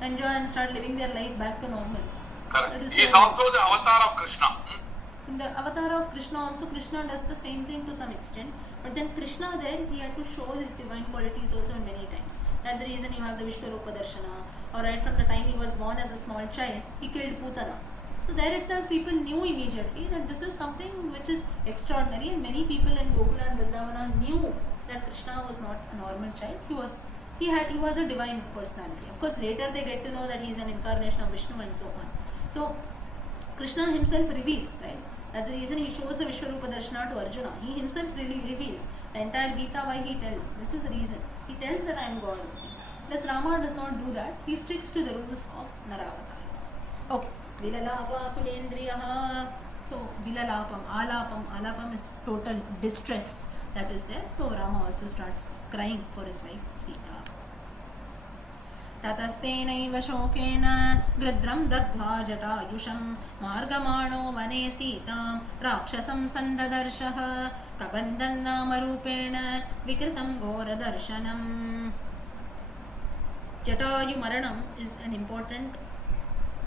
and start living their life back to normal. Correct. He is also the avatar of Krishna. In the avatar of Krishna also, Krishna does the same thing to some extent. But then Krishna there, he had to show his divine qualities also in many times. That's the reason you have the Vishwarupa Darshana. Or right from the time he was born as a small child, he killed Putana. So there itself people knew immediately that this is something which is extraordinary, and many people in Gokula and Vrindavana knew that Krishna was not a normal child. He was a divine personality. Of course later they get to know that he is an incarnation of Vishnu and so on. So Krishna himself reveals, right? That's the reason he shows the Vishwarupa Darshana to Arjuna. He himself really reveals the entire Gita why he tells. This is the reason. He tells that I am God. Thus Rama does not do that. He sticks to the rules of Naravatara. Okay. Vilalapa kulendriyaha. So Vilalapam, Alapam is total distress that is there. So Rama also starts crying for his wife Sita. ततस्तेनैव शोकेन गृध्रं दग्ध्वा जटायुषं मार्गमाणो वने सीतां राक्षसं सन्ददर्शः कबन्धन्नामरूपेण विकृतं घोरदर्शनम्. Jatayu Maranam is an important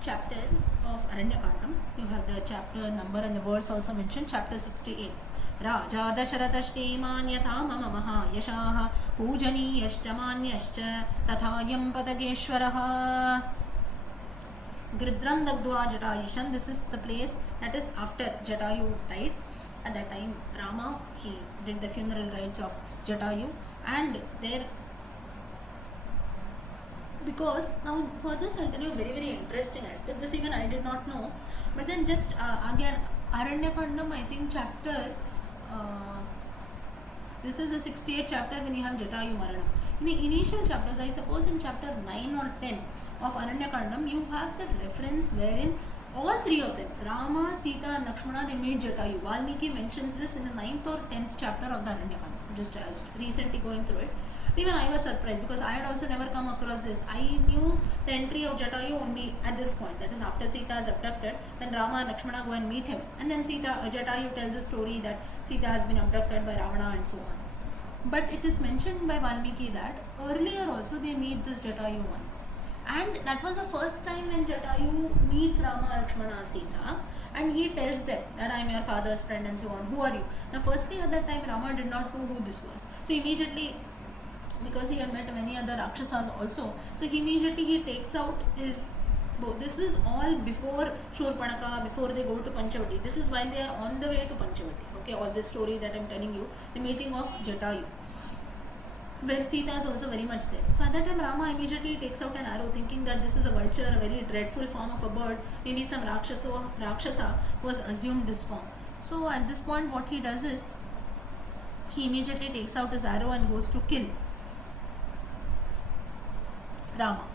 chapter of Aranyakandam. You have the chapter number and the verse also mentioned, chapter 68. राजा दशरथश्रीमान् यथा मम महायशाः पूजनीयश्च मान्यश्च तथायं पदगेश्वरः. Gridram Dagdva Jatayusham. This is the place that is after Jatayu died. At that time Rama, he did the funeral rites of Jatayu, and there, because now for this I'll tell you a very very interesting aspect. This even I did not know, but then just again Aranyakandam, I think chapter this is the 68th chapter when you have Jatayu Maranam. In the initial chapters, I suppose in chapter 9 or 10 of Aranyakandam, you have the reference wherein all three of them, Rama, Sita and Lakshmana, they meet Jatayu. Valmiki mentions this in the 9th or 10th chapter of the Aranyakandam. Just recently going through it. Even I was surprised because I had also never come across this. I knew the entry of Jatayu only at this point, that is after Sita is abducted, then Rama and Lakshmana go and meet him, and then Jatayu tells a story that Sita has been abducted by Ravana and so on. But it is mentioned by Valmiki that earlier also they meet this Jatayu once, and that was the first time when Jatayu meets Rama, Lakshmana, Sita, and he tells them that I am your father's friend and so on. Who are you? Now firstly at that time Rama did not know who this was, so immediately, because he had met many other Rakshasas also, so he takes out his bow. This was all before Shurpanaka, before they go to Panchavati. This is while they are on the way to Panchavati. Okay, all this story that I am telling you, the meeting of Jatayu, where Sita is also very much there. So at that time Rama immediately takes out an arrow, thinking that this is a vulture, a very dreadful form of a bird, maybe some Rakshasa was assumed this form. So at this point what he does is, he immediately takes out his arrow and goes to kill Rama.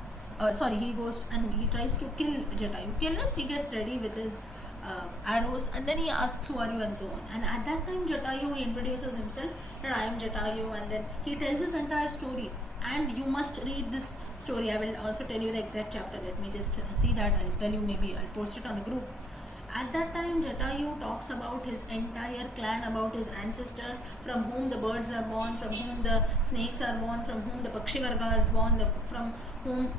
He goes and he tries to kill Jatayu. He gets ready with his arrows, and then he asks who are you and so on. And at that time Jatayu introduces himself that I am Jatayu, and then he tells his entire story. And you must read this story. I will also tell you the exact chapter. Let me just see that. I'll tell you, maybe I'll post it on the group. At that time Jatayu talks about his entire clan, about his ancestors, from whom the birds are born, from whom the snakes are born, from whom the Pakshi Varga is born, from whom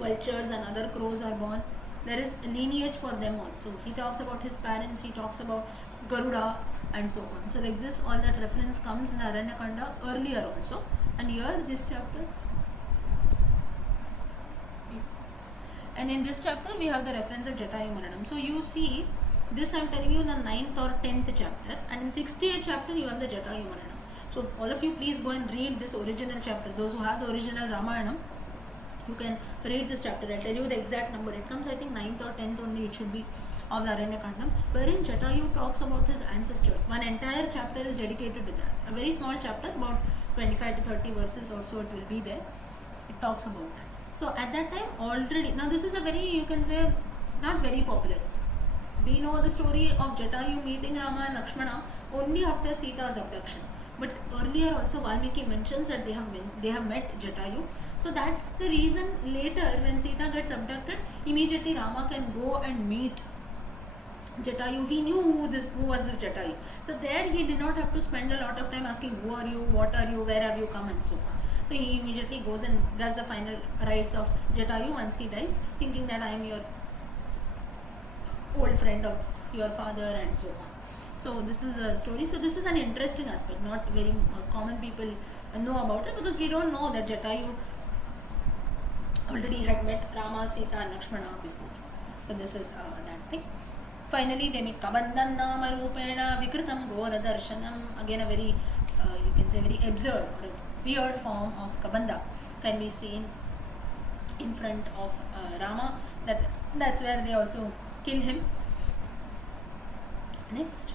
vultures and other crows are born. There is a lineage for them also. He talks about his parents, he talks about Garuda and so on. So like this, all that reference comes in the Aranyakanda earlier also. And here this chapter, and in this chapter we have the reference of Jatayu Maranam. So you see, this I am telling you in the 9th or 10th chapter, and in 68th chapter you have the Jatayu Maranam. So all of you please go and read this original chapter. Those who have the original Ramayanam, you can read this chapter. I'll tell you the exact number. It comes, I think, 9th or 10th only, it should be, of the Aranyakandam, wherein Jatayu talks about his ancestors. One entire chapter is dedicated to that. A very small chapter, about 25 to 30 verses or so it will be there. It talks about that. So at that time already, now this is a very, you can say, not very popular. We know the story of Jatayu meeting Rama and Lakshmana only after Sita's abduction. But earlier also Valmiki mentions that they have met Jatayu. So that's the reason later when Sita gets abducted, immediately Rama can go and meet Jatayu. He knew who was this Jatayu. So there he did not have to spend a lot of time asking who are you, what are you, where have you come, and so on. So he immediately goes and does the final rites of Jatayu once he dies, thinking that I am your old friend of your father and so on. So this is a story. So this is an interesting aspect. Not very common people know about it, because we don't know that Jatayu already had met Rama, Sita and Lakshmana before. So this is that thing. Finally they meet Kabandhan Nama Rupena Vikritam Gora Darshanam. Again a very, you can say, very absurd or a weird form of Kabandha can be seen in front of Rama. That's where they also kill him. Next.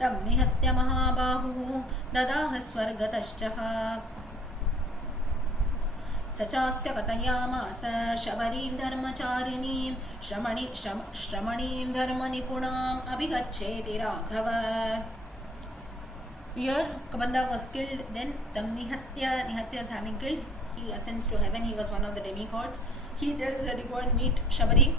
तं निहत्य महाबाहुः ददाह स्वर्गतश्चः स चास्य कथयामास शबरीं धर्मचारिणीं श्रमणीं धर्मनिपुणाम् अभिगच्छेति Raghav. Here Kabandha was killed, then Tam Nihatya is having killed. He ascends to heaven. He was one of the demigods. He tells that you go and meet Shabari,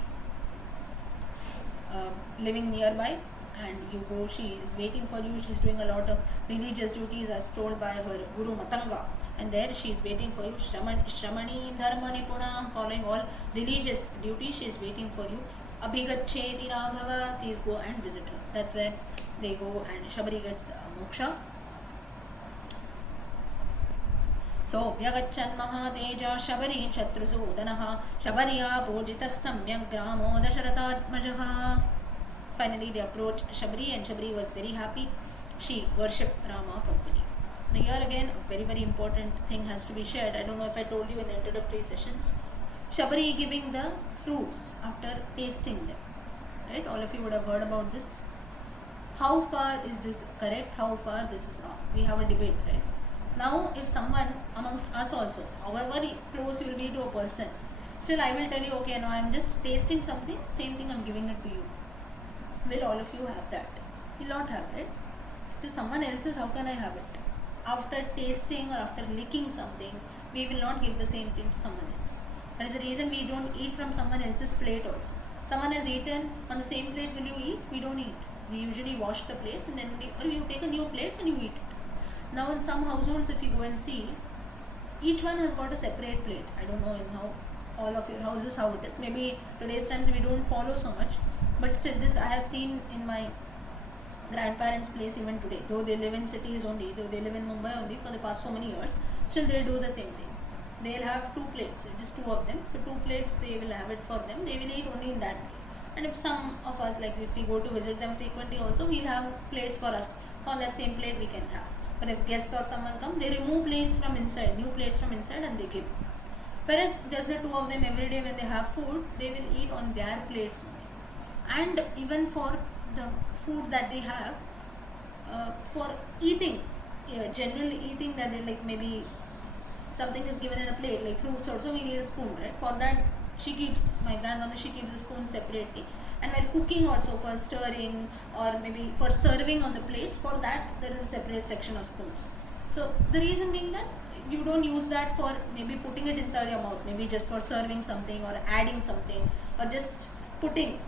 living nearby, and you go. She is waiting for you. She is doing a lot of religious duties as told by her Guru Matanga, and there she is waiting for you. Shramani Dharma Nipunam, following all religious duties, she is waiting for you. Abhigacheti Raghava, please go and visit her. That's where they go, and Shabari gets moksha. So Vyagachan Mahateja Shabari Shatrusudanaha Shabariya Pujitas Samyak Gramo Dasharathatmajaha. Finally they approach Shabari, and Shabari was very happy. She worshipped Rama properly. Now here again a very, very important thing has to be shared. I don't know if I told you in the introductory sessions. Shabari giving the fruits after tasting them. Right? All of you would have heard about this. How far is this correct? How far this is wrong? We have a debate, right? Now if someone amongst us also, however close you will be to a person, still I will tell you, okay, now I am just tasting something, same thing I am giving it to you. Will all of you have that? You will not have, right? To someone else's, how can I have it? After tasting or after licking something, we will not give the same thing to someone else. That is the reason we don't eat from someone else's plate also. Someone has eaten on the same plate, will you eat? We don't eat. We usually wash the plate and then or you take a new plate and you eat it. Now in some households, if you go and see, each one has got a separate plate. I don't know in how all of your houses how it is. Maybe today's times we don't follow so much, but still this I have seen in my grandparents' place even today. Though they live in cities only, though they live in Mumbai only for the past so many years, still they do the same thing. They'll have two plates, just two of them. So two plates they will have it for them. They will eat only in that plate. And if some of us, like if we go to visit them frequently also, we'll have plates for us. On that same plate we can have. But if guests or someone come, they remove plates from inside, new plates from inside, and they give. Whereas just the two of them every day when they have food, they will eat on their plates only. And even for the food that they have, for eating, general eating that they like, maybe something is given in a plate like fruits also, we need a spoon, right? For that she keeps, my grandmother, she keeps the spoon separately. And while cooking also, for stirring or maybe for serving on the plates, for that there is a separate section of spoons. So the reason being that you don't use that for maybe putting it inside your mouth, maybe just for serving something or adding something, or just putting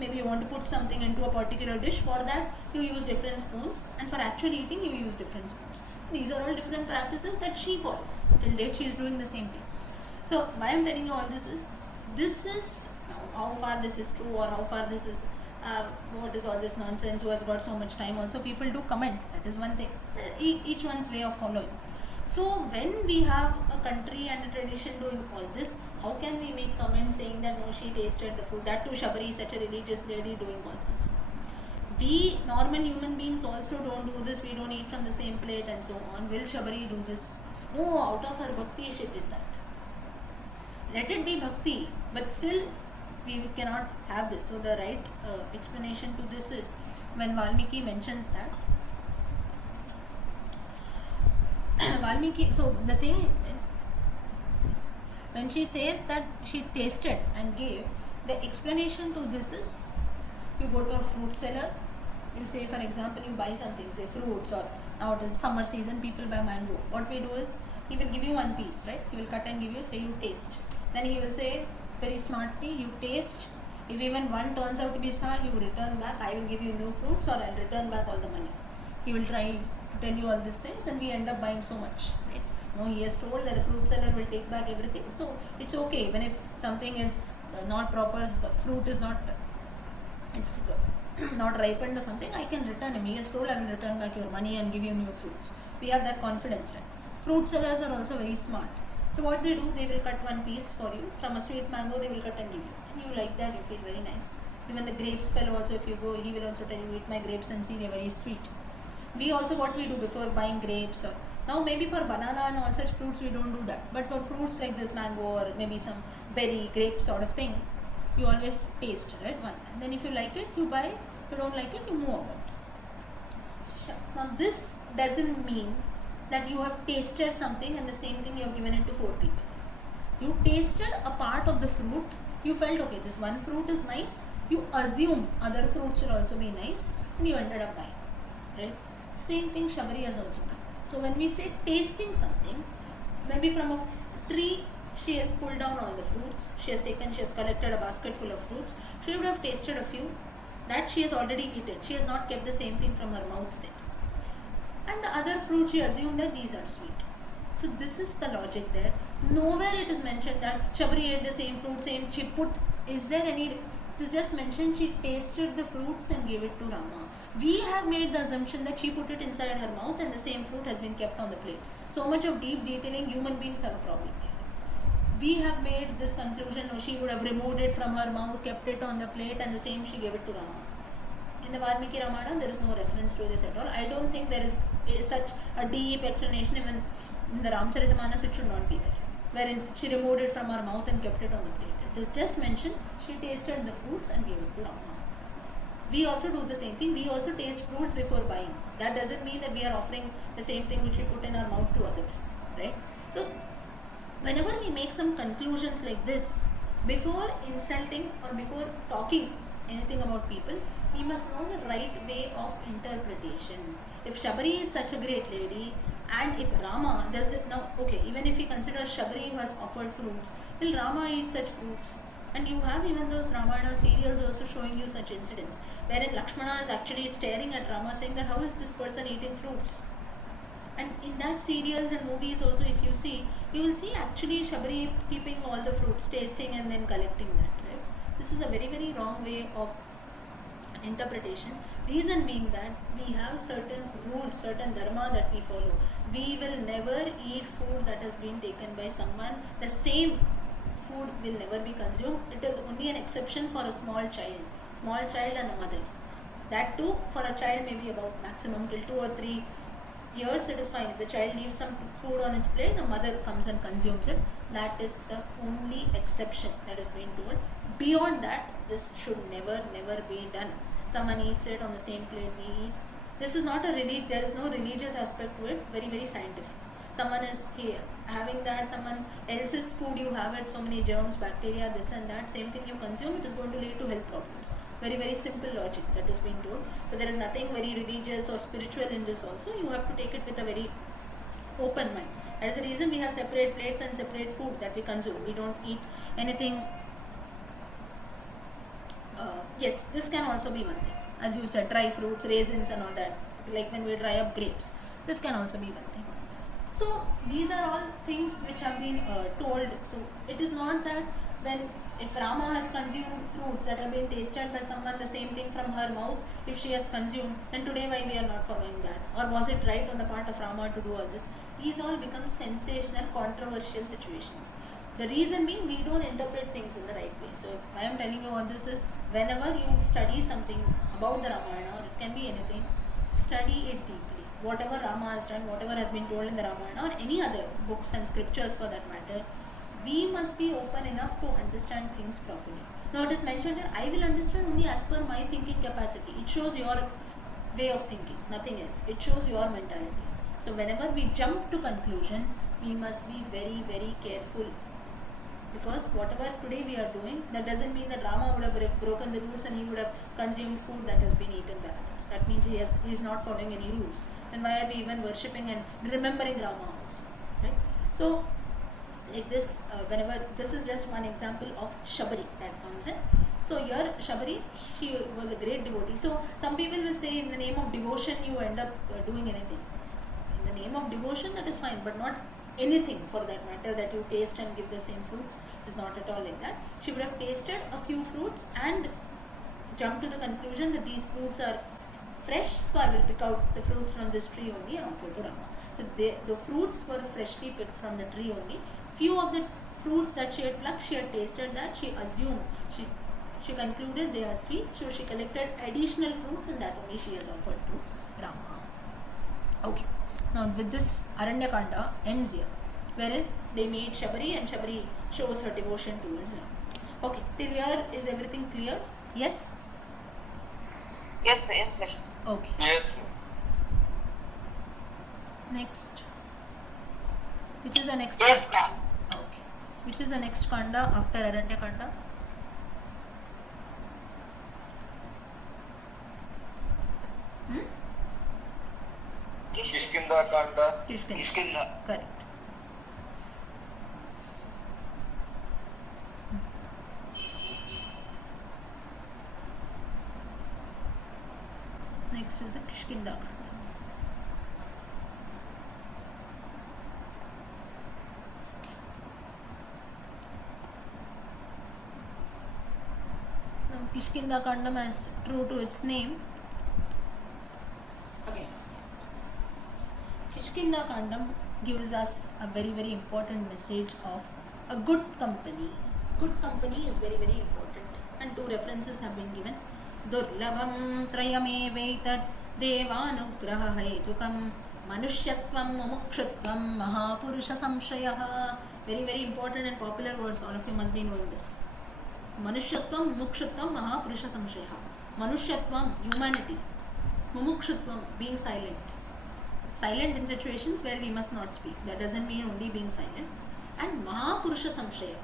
maybe you want to put something into a particular dish. For that you use different spoons, and for actual eating you use different spoons. These are all different practices that she follows. Till date she is doing the same thing. So why I'm telling you all this is now how far this is true, or how far this is what is all this nonsense, who has got so much time. Also people do comment, that is one thing, each one's way of following. So when we have a country and a tradition doing all this, how can we make comments saying that no, she tasted the food, that too Shabari, such a religious lady, doing all this? We normal human beings also don't do this. We don't eat from the same plate and so on. Will Shabari do this? No, out of her bhakti she did that. Let it be bhakti, but still we cannot have this. So the right explanation to this is when Valmiki mentions that Valmiki, so the thing, when she says that she tasted and gave, the explanation to this is, you go to a fruit seller, you say, for example, you buy something, say fruits, or now it is summer season, people buy mango. What we do is, he will give you one piece, right? He will cut and give you, say you taste. Then he will say very smartly, you taste. If even one turns out to be sour, you return back. I will give you new fruits, or I'll return back all the money. He will try to tell you all these things, and we end up buying so much, right? No, he has told that the fruit seller will take back everything, so it's okay. Even if something is not proper, the fruit is not, it's not ripened or something, I can return him. He has told I will return back your money and give you new fruits. We have that confidence, right? Fruit sellers are also very smart. So what they do, they will cut one piece for you. From a sweet mango, they will cut and give you. And you like that, you feel very nice. Even the grapes fellow also, if you go, he will also tell you, eat my grapes and see, they are very sweet. We also, what we do before buying grapes, or now maybe for banana and all such fruits we don't do that. But for fruits like this mango, or maybe some berry, grape sort of thing, you always taste, right? One. And then if you like it, you buy. If you don't like it, you move about. Now this doesn't mean that you have tasted something and the same thing you have given it to 4 people. You tasted a part of the fruit, you felt okay, this one fruit is nice, you assume other fruits will also be nice, and you ended up buying, right? Same thing Shabari has also done. So when we say tasting something, maybe from a tree she has pulled down all the fruits, she has collected a basket full of fruits, she would have tasted a few, that she has already eaten, she has not kept the same thing from her mouth there. And the other fruit she assumed that these are sweet. So this is the logic there. Nowhere it is mentioned that Shabari ate the same fruit, she put, is there any, it is just mentioned she tasted the fruits and gave it to Rama. We have made the assumption that she put it inside her mouth and the same fruit has been kept on the plate. So much of deep detailing, human beings have a problem here. We have made this conclusion, or she would have removed it from her mouth, kept it on the plate, and the same she gave it to Rama. In the Valmiki Ramayanam, there is no reference to this at all. I don't think there is such a deep explanation. Even in the Ramcharitamanas, it should not be there, wherein she removed it from her mouth and kept it on the plate. It is just mentioned she tasted the fruits and gave it to Rama. We also do the same thing. We also taste fruit before buying. That doesn't mean that we are offering the same thing which we put in our mouth to others, right? So whenever we make some conclusions like this, before insulting or before talking anything about people, we must know the right way of interpretation. If Shabari is such a great lady, and if Rama does it now, okay, even if we consider Shabari who has offered fruits, will Rama eat such fruits? And you have even those Ramayana serials also showing you such incidents, wherein Lakshmana is actually staring at Rama saying that how is this person eating fruits? And in that serials and movies also, if you see, you will see actually Shabari keeping all the fruits, tasting and then collecting that, right? This is a very, very wrong way of interpretation. Reason being that we have certain rules, certain dharma that we follow. We will never eat food that has been taken by someone. The same food will never be consumed. It is only an exception for a small child and a mother. That too, for a child maybe about maximum till 2 or 3 years, it is fine. If the child leaves some food on its plate, the mother comes and consumes it. That is the only exception that is being told. Beyond that, this should never be done. Someone eats it on the same plate we eat. This is not a there is no religious aspect to it, very, very scientific. Someone is here having that, someone else's food you have it, so many germs, bacteria, this and that, same thing you consume, it is going to lead to health problems. Very, very simple logic that is being told. So there is nothing very religious or spiritual in this also. You have to take it with a very open mind. That is the reason we have separate plates and separate food that we consume. We don't eat anything. Yes, this can also be one thing. As you said, dry fruits, raisins and all that. Like when we dry up grapes, this can also be one thing. So these are all things which have been told. So it is not that if Rama has consumed fruits that have been tasted by someone, the same thing from her mouth, if she has consumed, then today why we are not following that? Or was it right on the part of Rama to do all this? These all become sensational, controversial situations. The reason being, we don't interpret things in the right way. So why I am telling you all this is, whenever you study something about the Ramayana, or it can be anything, study it deeply. Whatever Rama has done, whatever has been told in the Ramayana, or any other books and scriptures for that matter, we must be open enough to understand things properly. Now it is mentioned here, I will understand only as per my thinking capacity. It shows your way of thinking, nothing else. It shows your mentality. So whenever we jump to conclusions, we must be very, very careful. Because whatever today we are doing, that doesn't mean that Rama would have broken the rules and he would have consumed food that has been eaten by others. That means he is not following any rules. And why are we even worshipping and remembering Rama also? Right? So, like this, whenever this is just one example of Shabari that comes in. So here Shabari, she was a great devotee. So some people will say in the name of devotion you end up doing anything. In the name of devotion, that is fine, but not anything for that matter that you taste and give the same fruits. Is not at all like that. She would have tasted a few fruits and jumped to the conclusion that these fruits are fresh, so I will pick out the fruits from this tree only and offer to Rama. So the fruits were freshly picked from the tree only. Few of the fruits that she had plucked, she had tasted that, she assumed, she concluded they are sweet, so she collected additional fruits and that only she has offered to Rama. Okay. Now with this, Aranyakanda ends here, wherein they meet Shabari and Shabari shows her devotion towards Rama. Okay, till here is everything clear? Yes? Yes, sir, yes, Lakshmi. Okay. Yes. Next. Which is the next? Yes, ma'am. Okay. Which is the next Kanda after Aranyakanda? Kishkinda Kanda. Kishkinda. Correct. Next is the Kishkinda Kanda. Now Kishkinda Kandam, as true to its name. Okay. Kishkinda Kandam gives us a very, very important message of a good company. Good company is very, very important, and two references have been given. Durlabham trayamevetat devanugraha hetukam manusyatvam mumukshutvam mahapurusha samshayaha. Very, very important and popular words. All of you must be knowing this. Manusyatvam mumukshutvam mahapurusha samshayaha. Manusyatvam, humanity. Mumukshutvam, being silent. Silent in situations where we must not speak. That doesn't mean only being silent. And Mahapurusha Samshaya.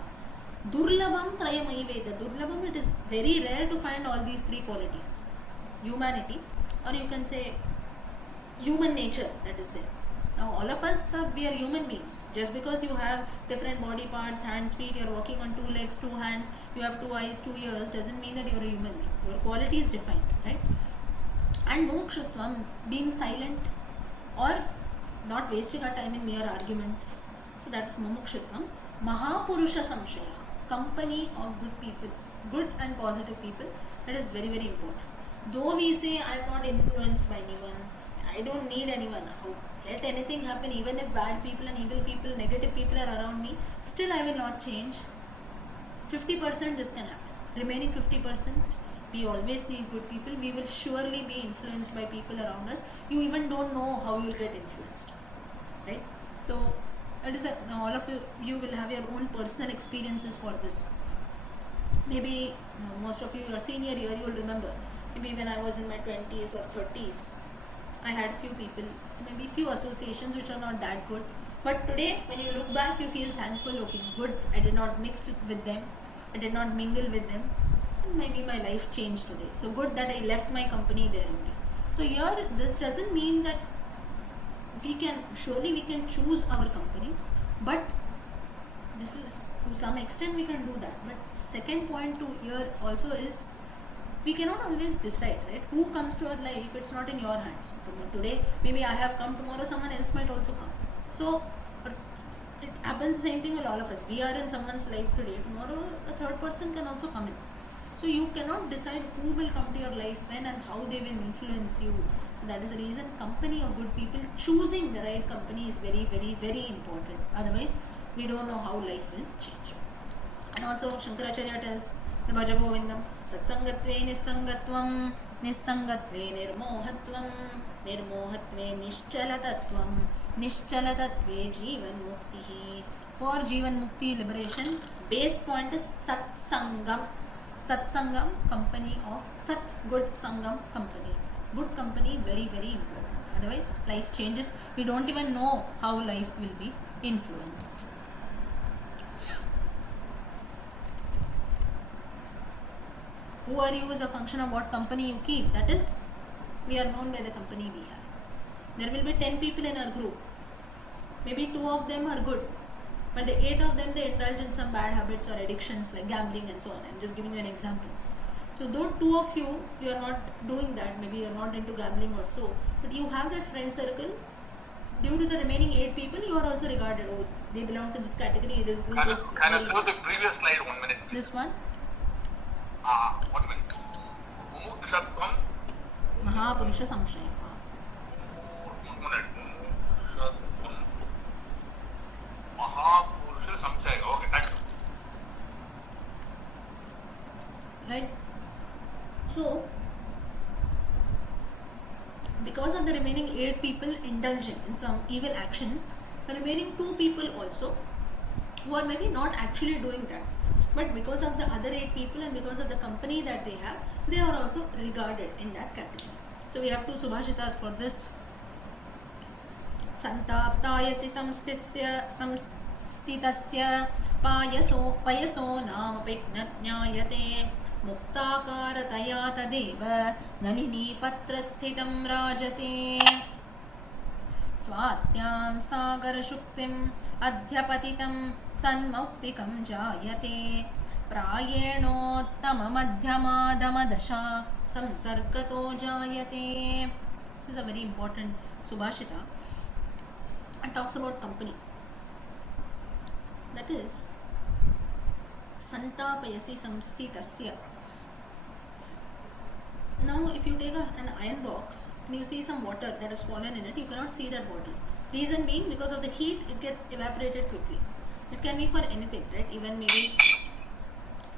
Durlabham Trayamaiveda. Durlabham, it is very rare to find all these three qualities. Humanity, or you can say human nature that is there. Now all of us we are human beings. Just because you have different body parts, hands, feet, you are walking on two legs, two hands, you have 2 eyes, 2 ears, doesn't mean that you are a human being. Your quality is defined, right? And Mokshutvam, being silent or not wasting our time in mere arguments. So that's Mumukshutvam. Mahapurusha Samshaya, company of good people, good and positive people. That is very, very important. Though we say I am not influenced by anyone, I don't need anyone. Let anything happen, even if bad people and evil people, negative people are around me, still I will not change. 50% this can happen. Remaining 50%, we always need good people. We will surely be influenced by people around us. You even don't know how you will get influenced, right? So that is all of you will have your own personal experiences for this. Maybe most of you are senior here, you will remember. Maybe when I was in my 20s or 30s, I had few people, maybe few associations which are not that good. But today, when you look back, you feel thankful. Okay, good. I did not mix with them. I did not mingle with them. And maybe my life changed today. So good that I left my company there only. So here, this doesn't mean that we can choose our company, but this is to some extent we can do that. But second point to here also is we cannot always decide, right? Who comes to our life, it's not in your hands. Today maybe I have come, tomorrow someone else might also come. So it happens the same thing with all of us. We are in someone's life today, tomorrow a third person can also come in. So you cannot decide who will come to your life when and how they will influence you. So that is the reason company of good people, choosing the right company is very, very, very important. Otherwise, we don't know how life will change. And also Shankaracharya tells the Bhaja Govindam, Satsangatve Nissangatvam, Nissangatve Nirmohatvam, Nirmohatve Nischalatatvam, Nischalatatve Jivan Muktihi. For Jivan Mukti liberation, base point is Satsangam. Satsangam, company of Sat, good Sangam, company. Good company, very, very important. Otherwise, life changes. We don't even know how life will be influenced. Who are you is a function of what company you keep. That is, we are known by the company we have. There will be 10 people in our group. Maybe 2 of them are good, but the 8 of them, they indulge in some bad habits or addictions like gambling and so on. I'm just giving you an example. So though 2 of you are not doing that, maybe you are not into gambling or so, but you have that friend circle. Due to the remaining 8 people, you are also regarded, oh, they belong to this category, this group Can is I show the previous slide 1 minute? this one. 1 minute. Mumukshatvam. Mahapurusha Samshaya. 1 minute. Mumukshatvam. Mahapurusha Samshaya. Okay, thank you. Right? So, because of the remaining 8 people indulging in some evil actions, the remaining 2 people also, who are maybe not actually doing that, but because of the other 8 people and because of the company that they have, they are also regarded in that category. So we have 2 subhashitas for this. Santaptayasi samstitasya payaso nama peknajnayate muktaakarataya tadeva nalini patrasthitam rajate स्वात्यां सागरशुक्तिम् अध्यपतितं सन्मौक्तिकं जायते प्रायेणोत्तममध्यमादमदशा संसर्गतो जायते. This is a very important subhashita. It talks about company. That is, santapayasi samstitasya. Now, if you take an iron box and you see some water that has fallen in it, you cannot see that water. Reason being, because of the heat, it gets evaporated quickly. It can be for anything, right? Even maybe,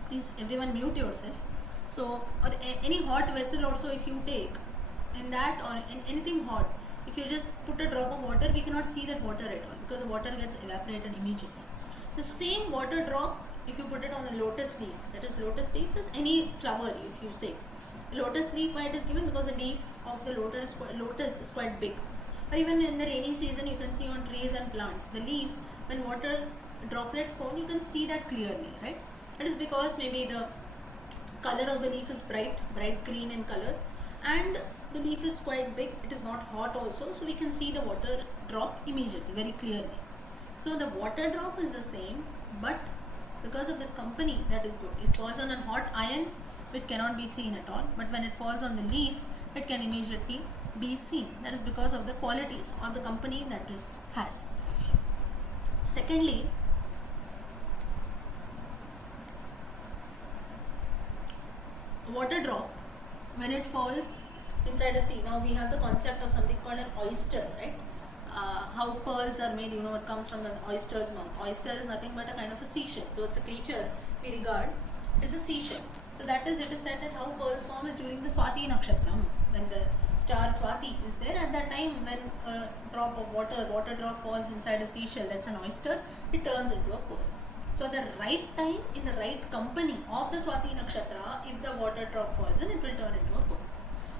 please everyone mute yourself. So, or any hot vessel also, if you take in that or in anything hot, if you just put a drop of water, we cannot see that water at all because the water gets evaporated immediately. The same water drop, if you put it on a lotus leaf, that is lotus leaf is any flower, if you say. Lotus leaf, why it is given? Because the leaf of the lotus is quite big. Or even in the rainy season, you can see on trees and plants, the leaves, when water droplets fall, you can see that clearly, right? It is because maybe the color of the leaf is bright green in color, and the leaf is quite big, it is not hot also, so we can see the water drop immediately, very clearly. So the water drop is the same, but because of the company that is good, it falls on a hot iron, it cannot be seen at all, but when it falls on the leaf, it can immediately be seen. That is because of the qualities or the company that it has. Secondly, water drop, when it falls inside a sea, now we have the concept of something called an oyster, right? How pearls are made, it comes from an oyster's mouth. Oyster is nothing but a kind of a seashell. So it's a creature we regard is a seashell. So that is, it is said that how pearls form is during the Swati Nakshatram. When the star Swati is there, at that time when a drop of water drop falls inside a seashell, that's an oyster, it turns into a pearl. So at the right time, in the right company of the Swati Nakshatra, if the water drop falls in, it will turn into a pearl.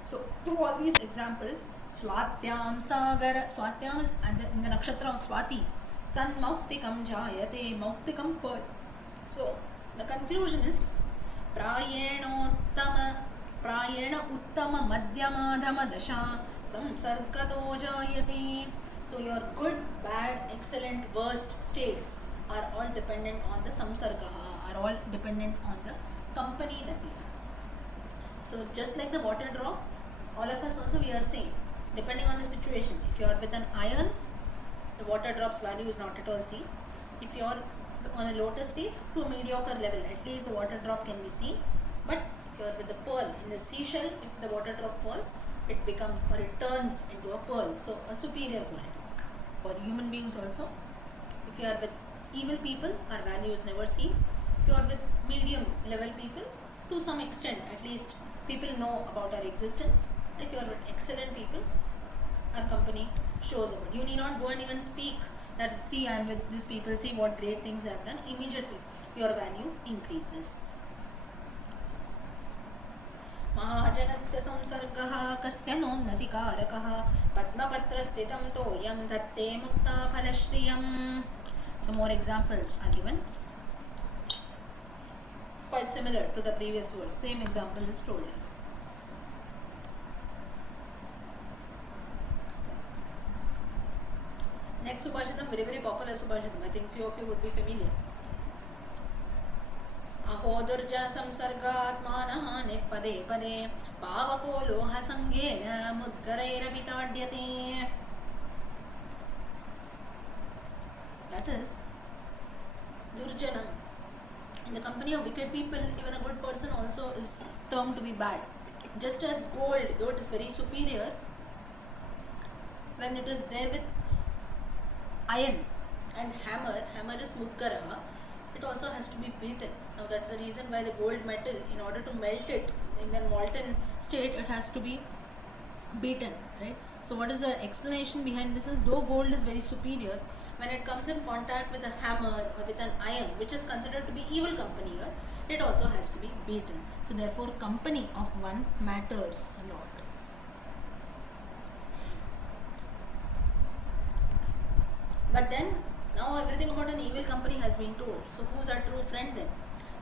So through all these examples, Swatyam Sagara, Swatyam is in the nakshatra of Swati, San Mauktikam Jayate, Mauktikam Pearl. So the conclusion is Prayena Uttama Madhyamadhama Dasha Samsargato Jayate. So your good, bad, excellent, worst states are all dependent on the samsargaha, are all dependent on the company that we have. So just like the water drop, all of us also we are same. Depending on the situation, if you are with an iron, the water drop's value is not at all seen. If you are on a lotus leaf, to a mediocre level, at least the water drop can be seen. But if you are with the pearl, in the seashell, if the water drop falls, it becomes or it turns into a pearl. So a superior quality. For human beings also, if you are with evil people, our value is never seen. If you are with medium level people, to some extent at least people know about our existence. If you are with excellent people, our company shows about. You need not go and even speak that see I am with these people, see what great things I have done. Immediately your value increases. महाजनस्य संसर्गः कस्य नोन्नतिकारकः पद्मपत्रस्थितं तोयं धत्ते मुक्ताफलश्रियम्. So more examples are given, quite similar to the previous verse. Same example is told here. Next Subhashitam, very very popular Subhashitam. I think few of you would be familiar. अहोदुर्जन संसर्गात्मानः पदे पदे पावको लोहसंगेन मुद्गरैरभिताड्यते. That is Durjanam. In the company of wicked people, even a good person also is termed to be bad. Just as gold, though it is very superior, when it is there with iron and hammer is Mudgaraha, it also has to be beaten. Now that is the reason why the gold metal, in order to melt it in the molten state, it has to be beaten, right? So what is the explanation behind this is, though gold is very superior, when it comes in contact with a hammer or with an iron, which is considered to be evil company here, it also has to be beaten. So therefore company of one matters a lot. But then now everything about an evil company has been told. So who's our true friend then?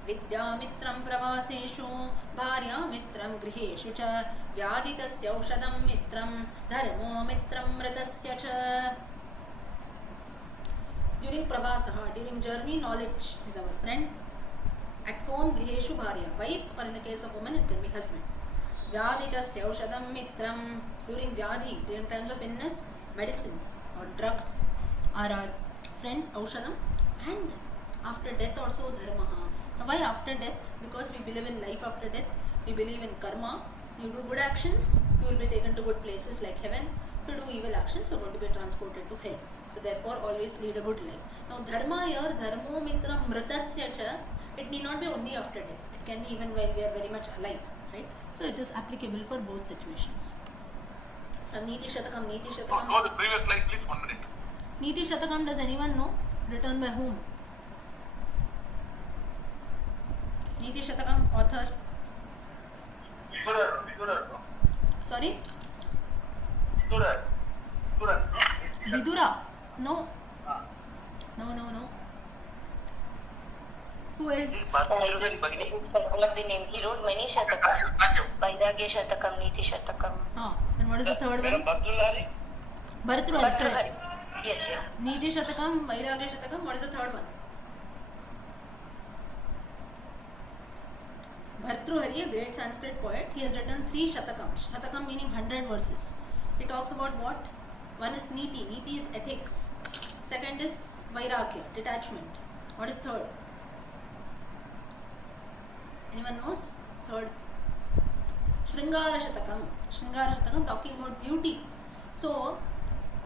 Vidyamitram pravaseshu bharyamitram griheshu cha vyaditasya aushadam mitram dharmo mitram mritasya cha. During pravasaha, during journey, knowledge is our friend. At home, griheshu bharya, wife, or in the case of woman, it can be husband. Vyaditasya aushadam mitram, during vyadhi, during times of illness, medicines or drugs are our friends, aushadam. And after death also, dharmaha. Now why after death? Because we believe in life after death. We believe in karma. You do good actions, you will be taken to good places like heaven. To do evil actions, you are going to be transported to hell. So therefore always lead a good life. Now dharma here, dharmo mitram mritasya cha, it need not be only after death. It can be even while we are very much alive, right? So it is applicable for both situations. From Niti Shatakam, No, the previous slide, please, 1 minute. Niti Shatakam, does anyone know? Written by whom? Niti Shatakam, author? Sorry? Vidura? No. No. Who else? He wrote many Shatakam. Thank you. Vairagya Shatakam, Niti Shatakam. And what is the third one? Bhartrihari. Correct. Yes. Niti Shatakam, Vairagya Shatakam. What is the third one? Bhartrihari, a great Sanskrit poet, he has written 3 Shatakams. Shatakam meaning 100 verses. He talks about what? One is Niti. Niti is ethics. Second is Vairagya, detachment. What is third? Anyone knows? Third. Shringara Shatakam. Shringara Shatakam talking about beauty. So,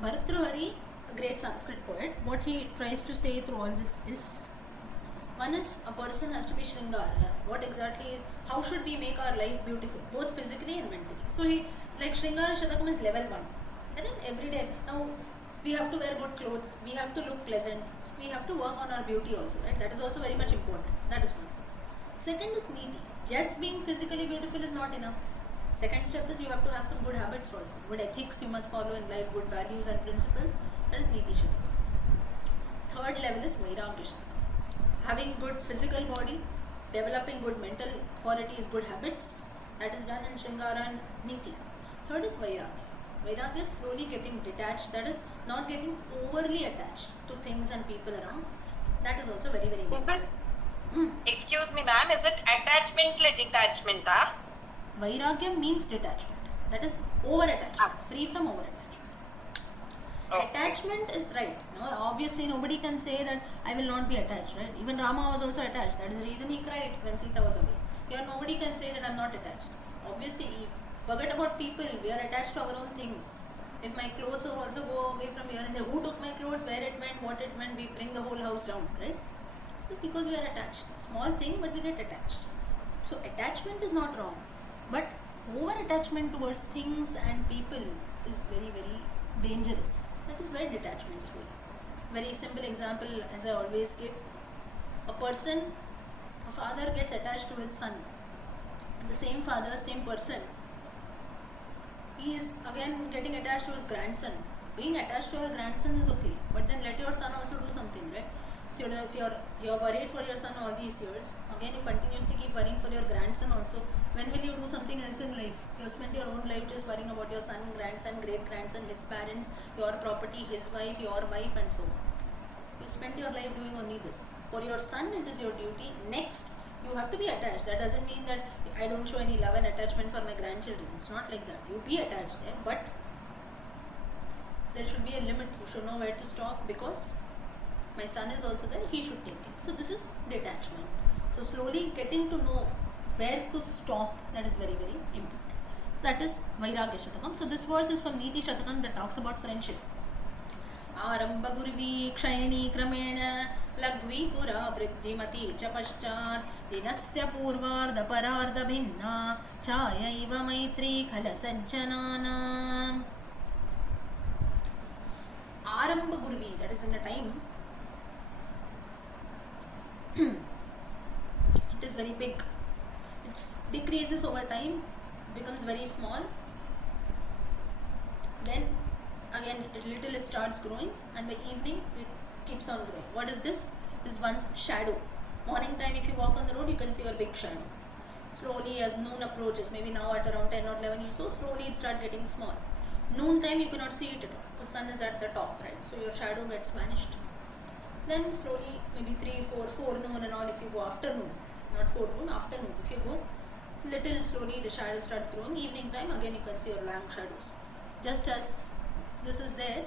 Bhartrihari, a great Sanskrit poet, what he tries to say through all this is, one is a person has to be Shringara. What exactly, how should we make our life beautiful, both physically and mentally? So he, like Shringara Shatakam is level 1. And then every day, now we have to wear good clothes, we have to look pleasant, so we have to work on our beauty also, right? That is also very much important. That is one. Second is Niti. Just being physically beautiful is not enough. Second step is you have to have some good habits also. Good ethics you must follow in life, good values and principles. That is Niti Shatakam. Third level is Vairagya Shatakam. Having good physical body, developing good mental qualities, good habits. That is done in Shringara and Niti. Third is Vairagya. Vairagya is slowly getting detached. That is not getting overly attached to things and people around. That is also very, very Is important. it, excuse me ma'am, is it attachment like detachment? Vairagya means detachment. That is over attachment, free from over attachment. Okay. Attachment is right. Now, obviously, nobody can say that I will not be attached, right? Even Rama was also attached. That is the reason he cried when Sita was away. Here, nobody can say that I am not attached. Obviously, forget about people. We are attached to our own things. If my clothes also go away from here and there, who took my clothes, where it went, what it meant, we bring the whole house down, right? It's because we are attached. Small thing, but we get attached. So attachment is not wrong, but over attachment towards things and people is very, very dangerous. That is where detachment is going. Very simple example, as I always give. A person, a father gets attached to his son. The same father, same person, he is again getting attached to his grandson. Being attached to your grandson is okay, but then let your son also do something, right? If you're worried for your son all these years, again you continuously keep worrying for your grandson also. When will you do something else in life? You have spent your own life just worrying about your son, grandson, great grandson, his parents, your property, his wife, your wife, and so on. You spent your life doing only this. For your son, it is your duty. Next, you have to be attached. That doesn't mean that I don't show any love and attachment for my grandchildren. It's not like that. You be attached there, but there should be a limit. You should know where to stop, because my son is also there, he should take care. So this is detachment. So slowly getting to know where to stop, that is very, very important. That is Vairagya Shatakam. So this verse is from Niti Shatakam that talks about friendship. Aramba Gurvi Kshayani Kramena Lagvi Pura Vriddhimati Cha Paschat Dinasya Purvarda Pararda Bhinna Chayaiva Maitri Khala Sajjananam. Aramba Gurvi, that is in a time it is very big. It decreases over time, becomes very small. Then again little it starts growing, and by evening it keeps on growing. What is this? This is one's shadow. Morning time, if you walk on the road, you can see your big shadow. Slowly as noon approaches, maybe now at around 10 or 11 you saw, slowly it starts getting small. Noon time you cannot see it at all, because sun is at the top, right? So your shadow gets vanished. Then slowly, maybe 3, 4, forenoon and all, if you go afternoon, not forenoon, afternoon, if you go, little slowly the shadow starts growing. Evening time, again you can see your long shadows. Just as this is there,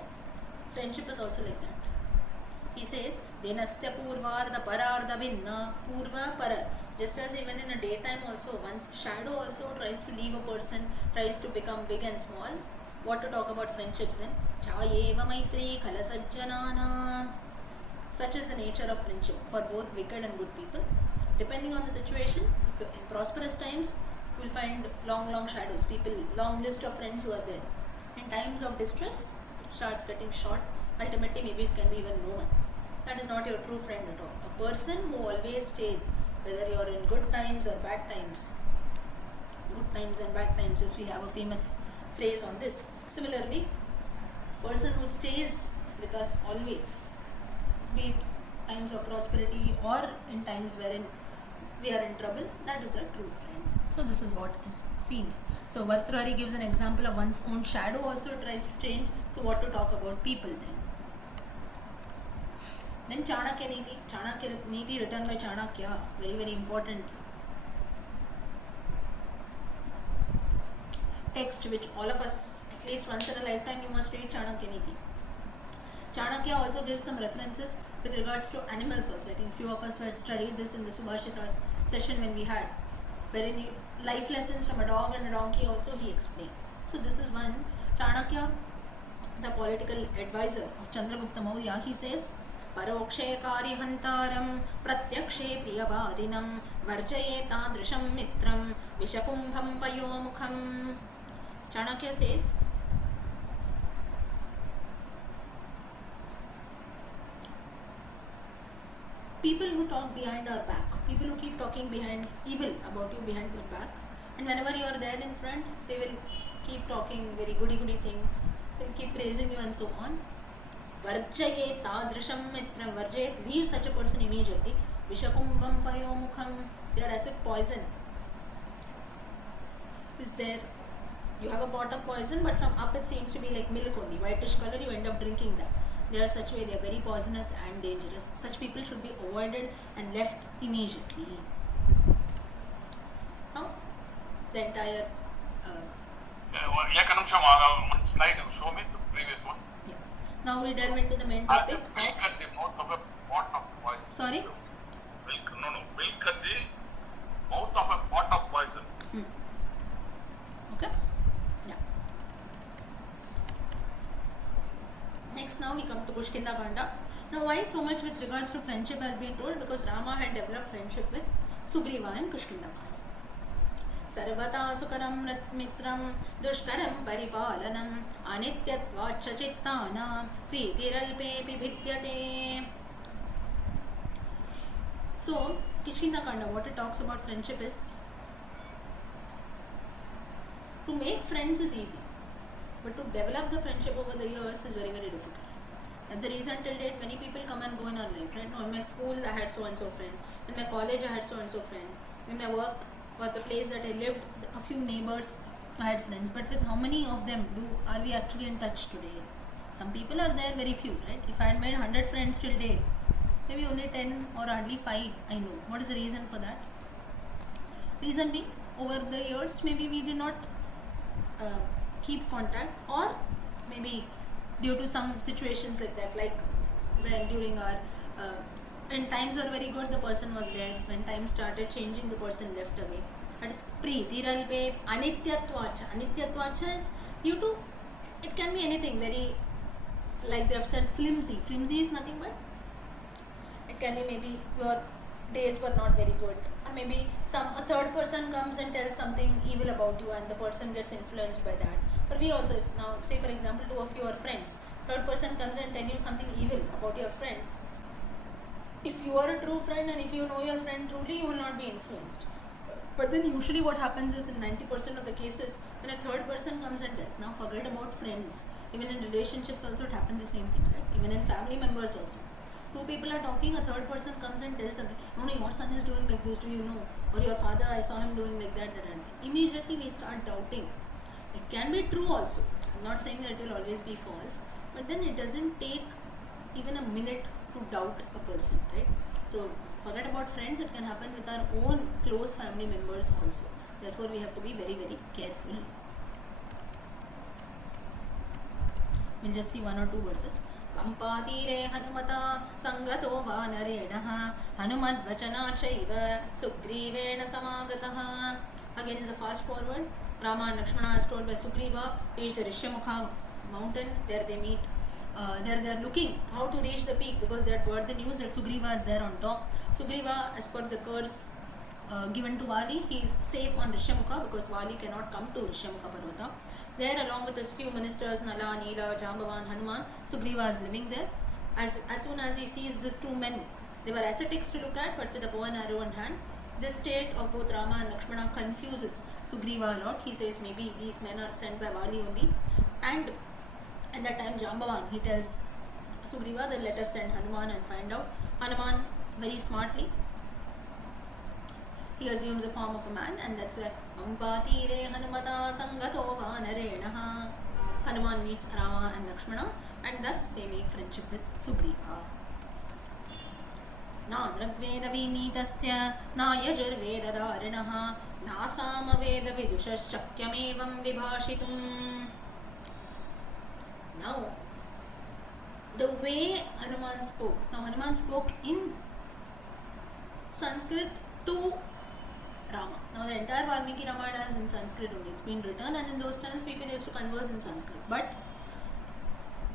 friendship is also like that. He says, Denasya Purvarda Pararda Bhinna Purva Para. Just as even in a daytime also, one's shadow also tries to leave a person, tries to become big and small. What to talk about friendships then? Chayeva Maitri Khala Sajjanana. Such is the nature of friendship for both wicked and good people. Depending on the situation, if you're in prosperous times, you will find long shadows, people, long list of friends who are there. In times of distress, it starts getting short. Ultimately, maybe it can be even no one. That is not your true friend at all. A person who always stays, whether you are in good times or bad times. Good times and bad times, just we have a famous phrase on this. Similarly, person who stays with us always, be it times of prosperity or in times wherein we are in trouble, that is a true friend. So this is what is seen. So Bhartrhari gives an example of one's own shadow also tries to change. So what to talk about people then? Then Chanakya Niti. Chanakya Niti written by Chanakya. Very, very important text which all of us, at least once in a lifetime, you must read Chanakya Niti. Chanakya also gives some references with regards to animals also. I think few of us had studied this in the Subhashita session when we had, wherein life lessons from a dog and a donkey also he explains. So this is one. Chanakya, the political advisor of Chandragupta Maurya, he says, Parokshe karihantaram pratyakshe priyavadinam varjaye tadrisham mitram vishakumbham payomukham. Chanakya says, people who talk behind our back, people who keep talking behind evil about you behind your back, And whenever you are there in front, they will keep talking very goody things. They'll keep praising you and so on. Varjaye tadrisham mitram. Varjaye, leave such a person immediately. Vishakumbam payomukham. They are as if poison is there. You have a pot of poison, but from up it seems to be like milk only, whitish color. You end up drinking that. They are such way. They are very poisonous and dangerous. Such people should be avoided and left immediately. Now, the entire. One slide, show me the previous one. Yeah. Now we delve into the main topic. Milk at the mouth of a pot of poison. Sorry. Milk at the mouth of a pot of poison. Okay. Yeah. Next, now we come to Pushkinda Kanda. Now, why so much with regards to friendship has been told? Because Rama had developed friendship with Sugriva in Pushkinda Kanda. सर्वता सुकरं मित्रं दुष्करं परिपालनम् अनित्यत्वाच्च चित्तानां प्रीतिरल्पेऽपि भिद्यते. So, Kishkinda Kanda, what it talks about friendship is, to make friends is easy, but to develop the friendship over the years is very difficult. That's the reason till date many people come and go in our life, right? Now, in my school I had so and so friend, in my college I had so and so friend, in my work or the place that I lived, a few neighbors I had friends, but with how many of them are we actually in touch today? Some people are there, very few, right? If I had made 100 friends till date, maybe only 10 or hardly 5 I know. What is the reason for that? Reason being, over the years maybe we did not keep contact, or maybe due to some situations like that, like when during our when times were very good, the person was there. When times started changing, the person left away. That is Preetiralpe Anityatvacha. Anityatvacha is due to, it can be anything, very, like they have said, flimsy. Flimsy is nothing but, it can be maybe your days were not very good, or maybe a third person comes and tells something evil about you and the person gets influenced by that. But we also, if now say for example 2 of you are friends, third person comes and tell you something evil about your friend. If you are a true friend and if you know your friend truly, you will not be influenced. But then usually what happens is, in 90% of the cases, when a third person comes and tells, now forget about friends, even in relationships also it happens the same thing, right? Even in family members also. 2 people are talking, a third person comes and tells something, oh no, your son is doing like this, do you know? Or your father, I saw him doing like that. Immediately we start doubting. It can be true also. I'm not saying that it will always be false, but then it doesn't take even a minute to doubt a person, right? So forget about friends, it can happen with our own close family members also. Therefore we have to be very careful. We'll just see 1 or 2 verses. Pampatire Hanumata Sangato Vanarenaha Hanumadvachana Chaiva Sugrivena Samagataha. Again is a fast forward. Rama and Lakshmana is told by Sugriva, reach the Rishyamukha mountain. There they meet. They're looking how to reach the peak, because they had got the news that Sugriva is there on top. Sugriva, as per the curse given to Vali, he is safe on Rishyamukha because Vali cannot come to Rishyamukha Parvata. There, along with his few ministers, Nala, Neela, Jambavan, Hanuman, Sugriva is living there. As soon as he sees these 2 men, they were ascetics to look at, but with a bow and arrow in hand. This state of both Rama and Lakshmana confuses Sugriva a lot. He says maybe these men are sent by Vali only. And at that time, Jambavan, he tells Sugriva that let us send Hanuman and find out. Hanuman, very smartly, he assumes the form of a man, and that's where Ampatire Hanumata Sangato Vanarenaha. Hanuman meets Rama and Lakshmana, and thus they make friendship with Sugriva. Na Dragveda Vinitasya, na Yajurveda Dharinaha, na Samaveda Vidushash Shakyamevam Vibhashitum. Now, the way Hanuman spoke. Now, Hanuman spoke in Sanskrit to Rama. Now, the entire Valmiki Ramayana is in Sanskrit only. It's been written, and in those times, people used to converse in Sanskrit. But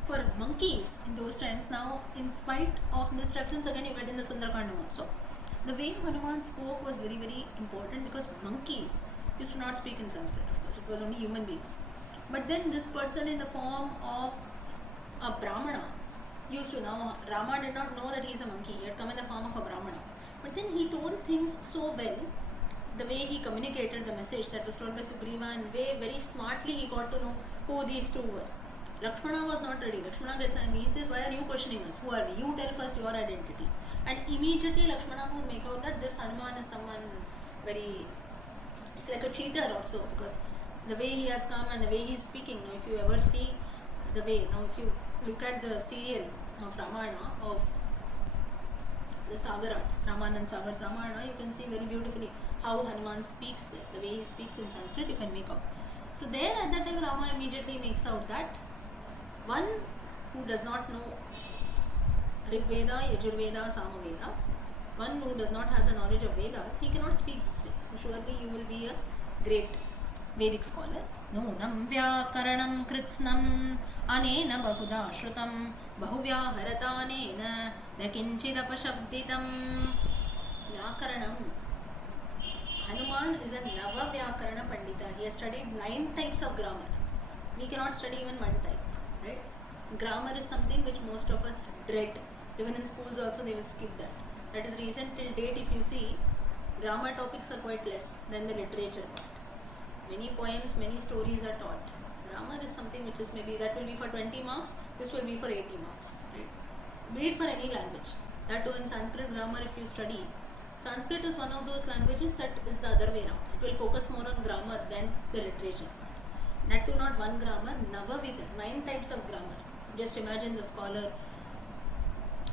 for monkeys in those times, now, in spite of this reference, again, you get in the Sundarakandam also. The way Hanuman spoke was very important, because monkeys used to not speak in Sanskrit, of course. It was only human beings. But then this person in the form of a Brahmana used to, now Rama did not know that he is a monkey, he had come in the form of a Brahmana. But then he told things so well the way he communicated the message that was told by Sugriva, and very smartly he got to know who these two were. Lakshmana was not ready. Lakshmana gets angry. He says, why are you questioning us? Who are we? You tell first your identity. And immediately Lakshmana could make out that this Hanuman is someone very, it's like a cheater also, because the way he has come and the way he is speaking. Now if you ever see the way, now if you look at the serial of Ramayana, of the Sagarats, Ramanand Sagar's Ramayana, you can see very beautifully how Hanuman speaks there. The way he speaks in Sanskrit, you can make out. So there at that time Rama immediately makes out that one who does not know Rigveda, Yajurveda, Samaveda, one who does not have the knowledge of Vedas, he cannot speak this way. So surely you will be a great Vedic scholar. Nunam vyakaranam kritsnam anena bahuda shrutam bahuvyaharatane nakinchidapashabditam. Vyakaranam. Hanuman is a Nava Vyakarana Pandita. He has studied 9 types of grammar. We cannot study even one type. Right? Grammar is something which most of us dread. Even in schools also they will skip that. That is reason till date if you see, grammar topics are quite less than the literature part. Many poems, many stories are taught. Grammar is something which is maybe that will be for 20 marks, this will be for 80 marks. Right? Be it for any language. That too in Sanskrit grammar if you study, Sanskrit is one of those languages that is the other way around. It will focus more on grammar than the literature part. That too not one grammar, Navavida, 9 types of grammar. Just imagine the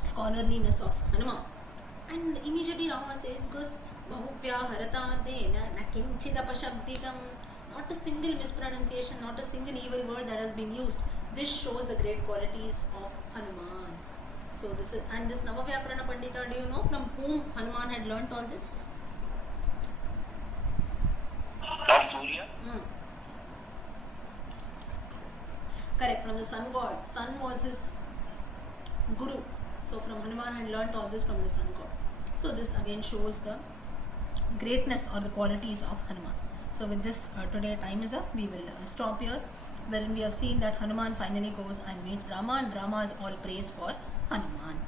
scholarliness of Hanuman. And immediately Rama says, because Bahuvya Haratadena Nakinchidapashabdikam, not a single mispronunciation, not a single evil word that has been used. This shows the great qualities of Hanuman. So this is, and this Navavyakarana Pandita, do you know from whom Hanuman had learnt all this? Lord Surya. Correct, from the sun god. Sun was his guru. So from Hanuman had learnt all this from the sun god. So this again shows the greatness or the qualities of Hanuman. So with this today time is up. We will stop here, wherein we have seen that Hanuman finally goes and meets Rama, and Rama is all praise for Hanuman.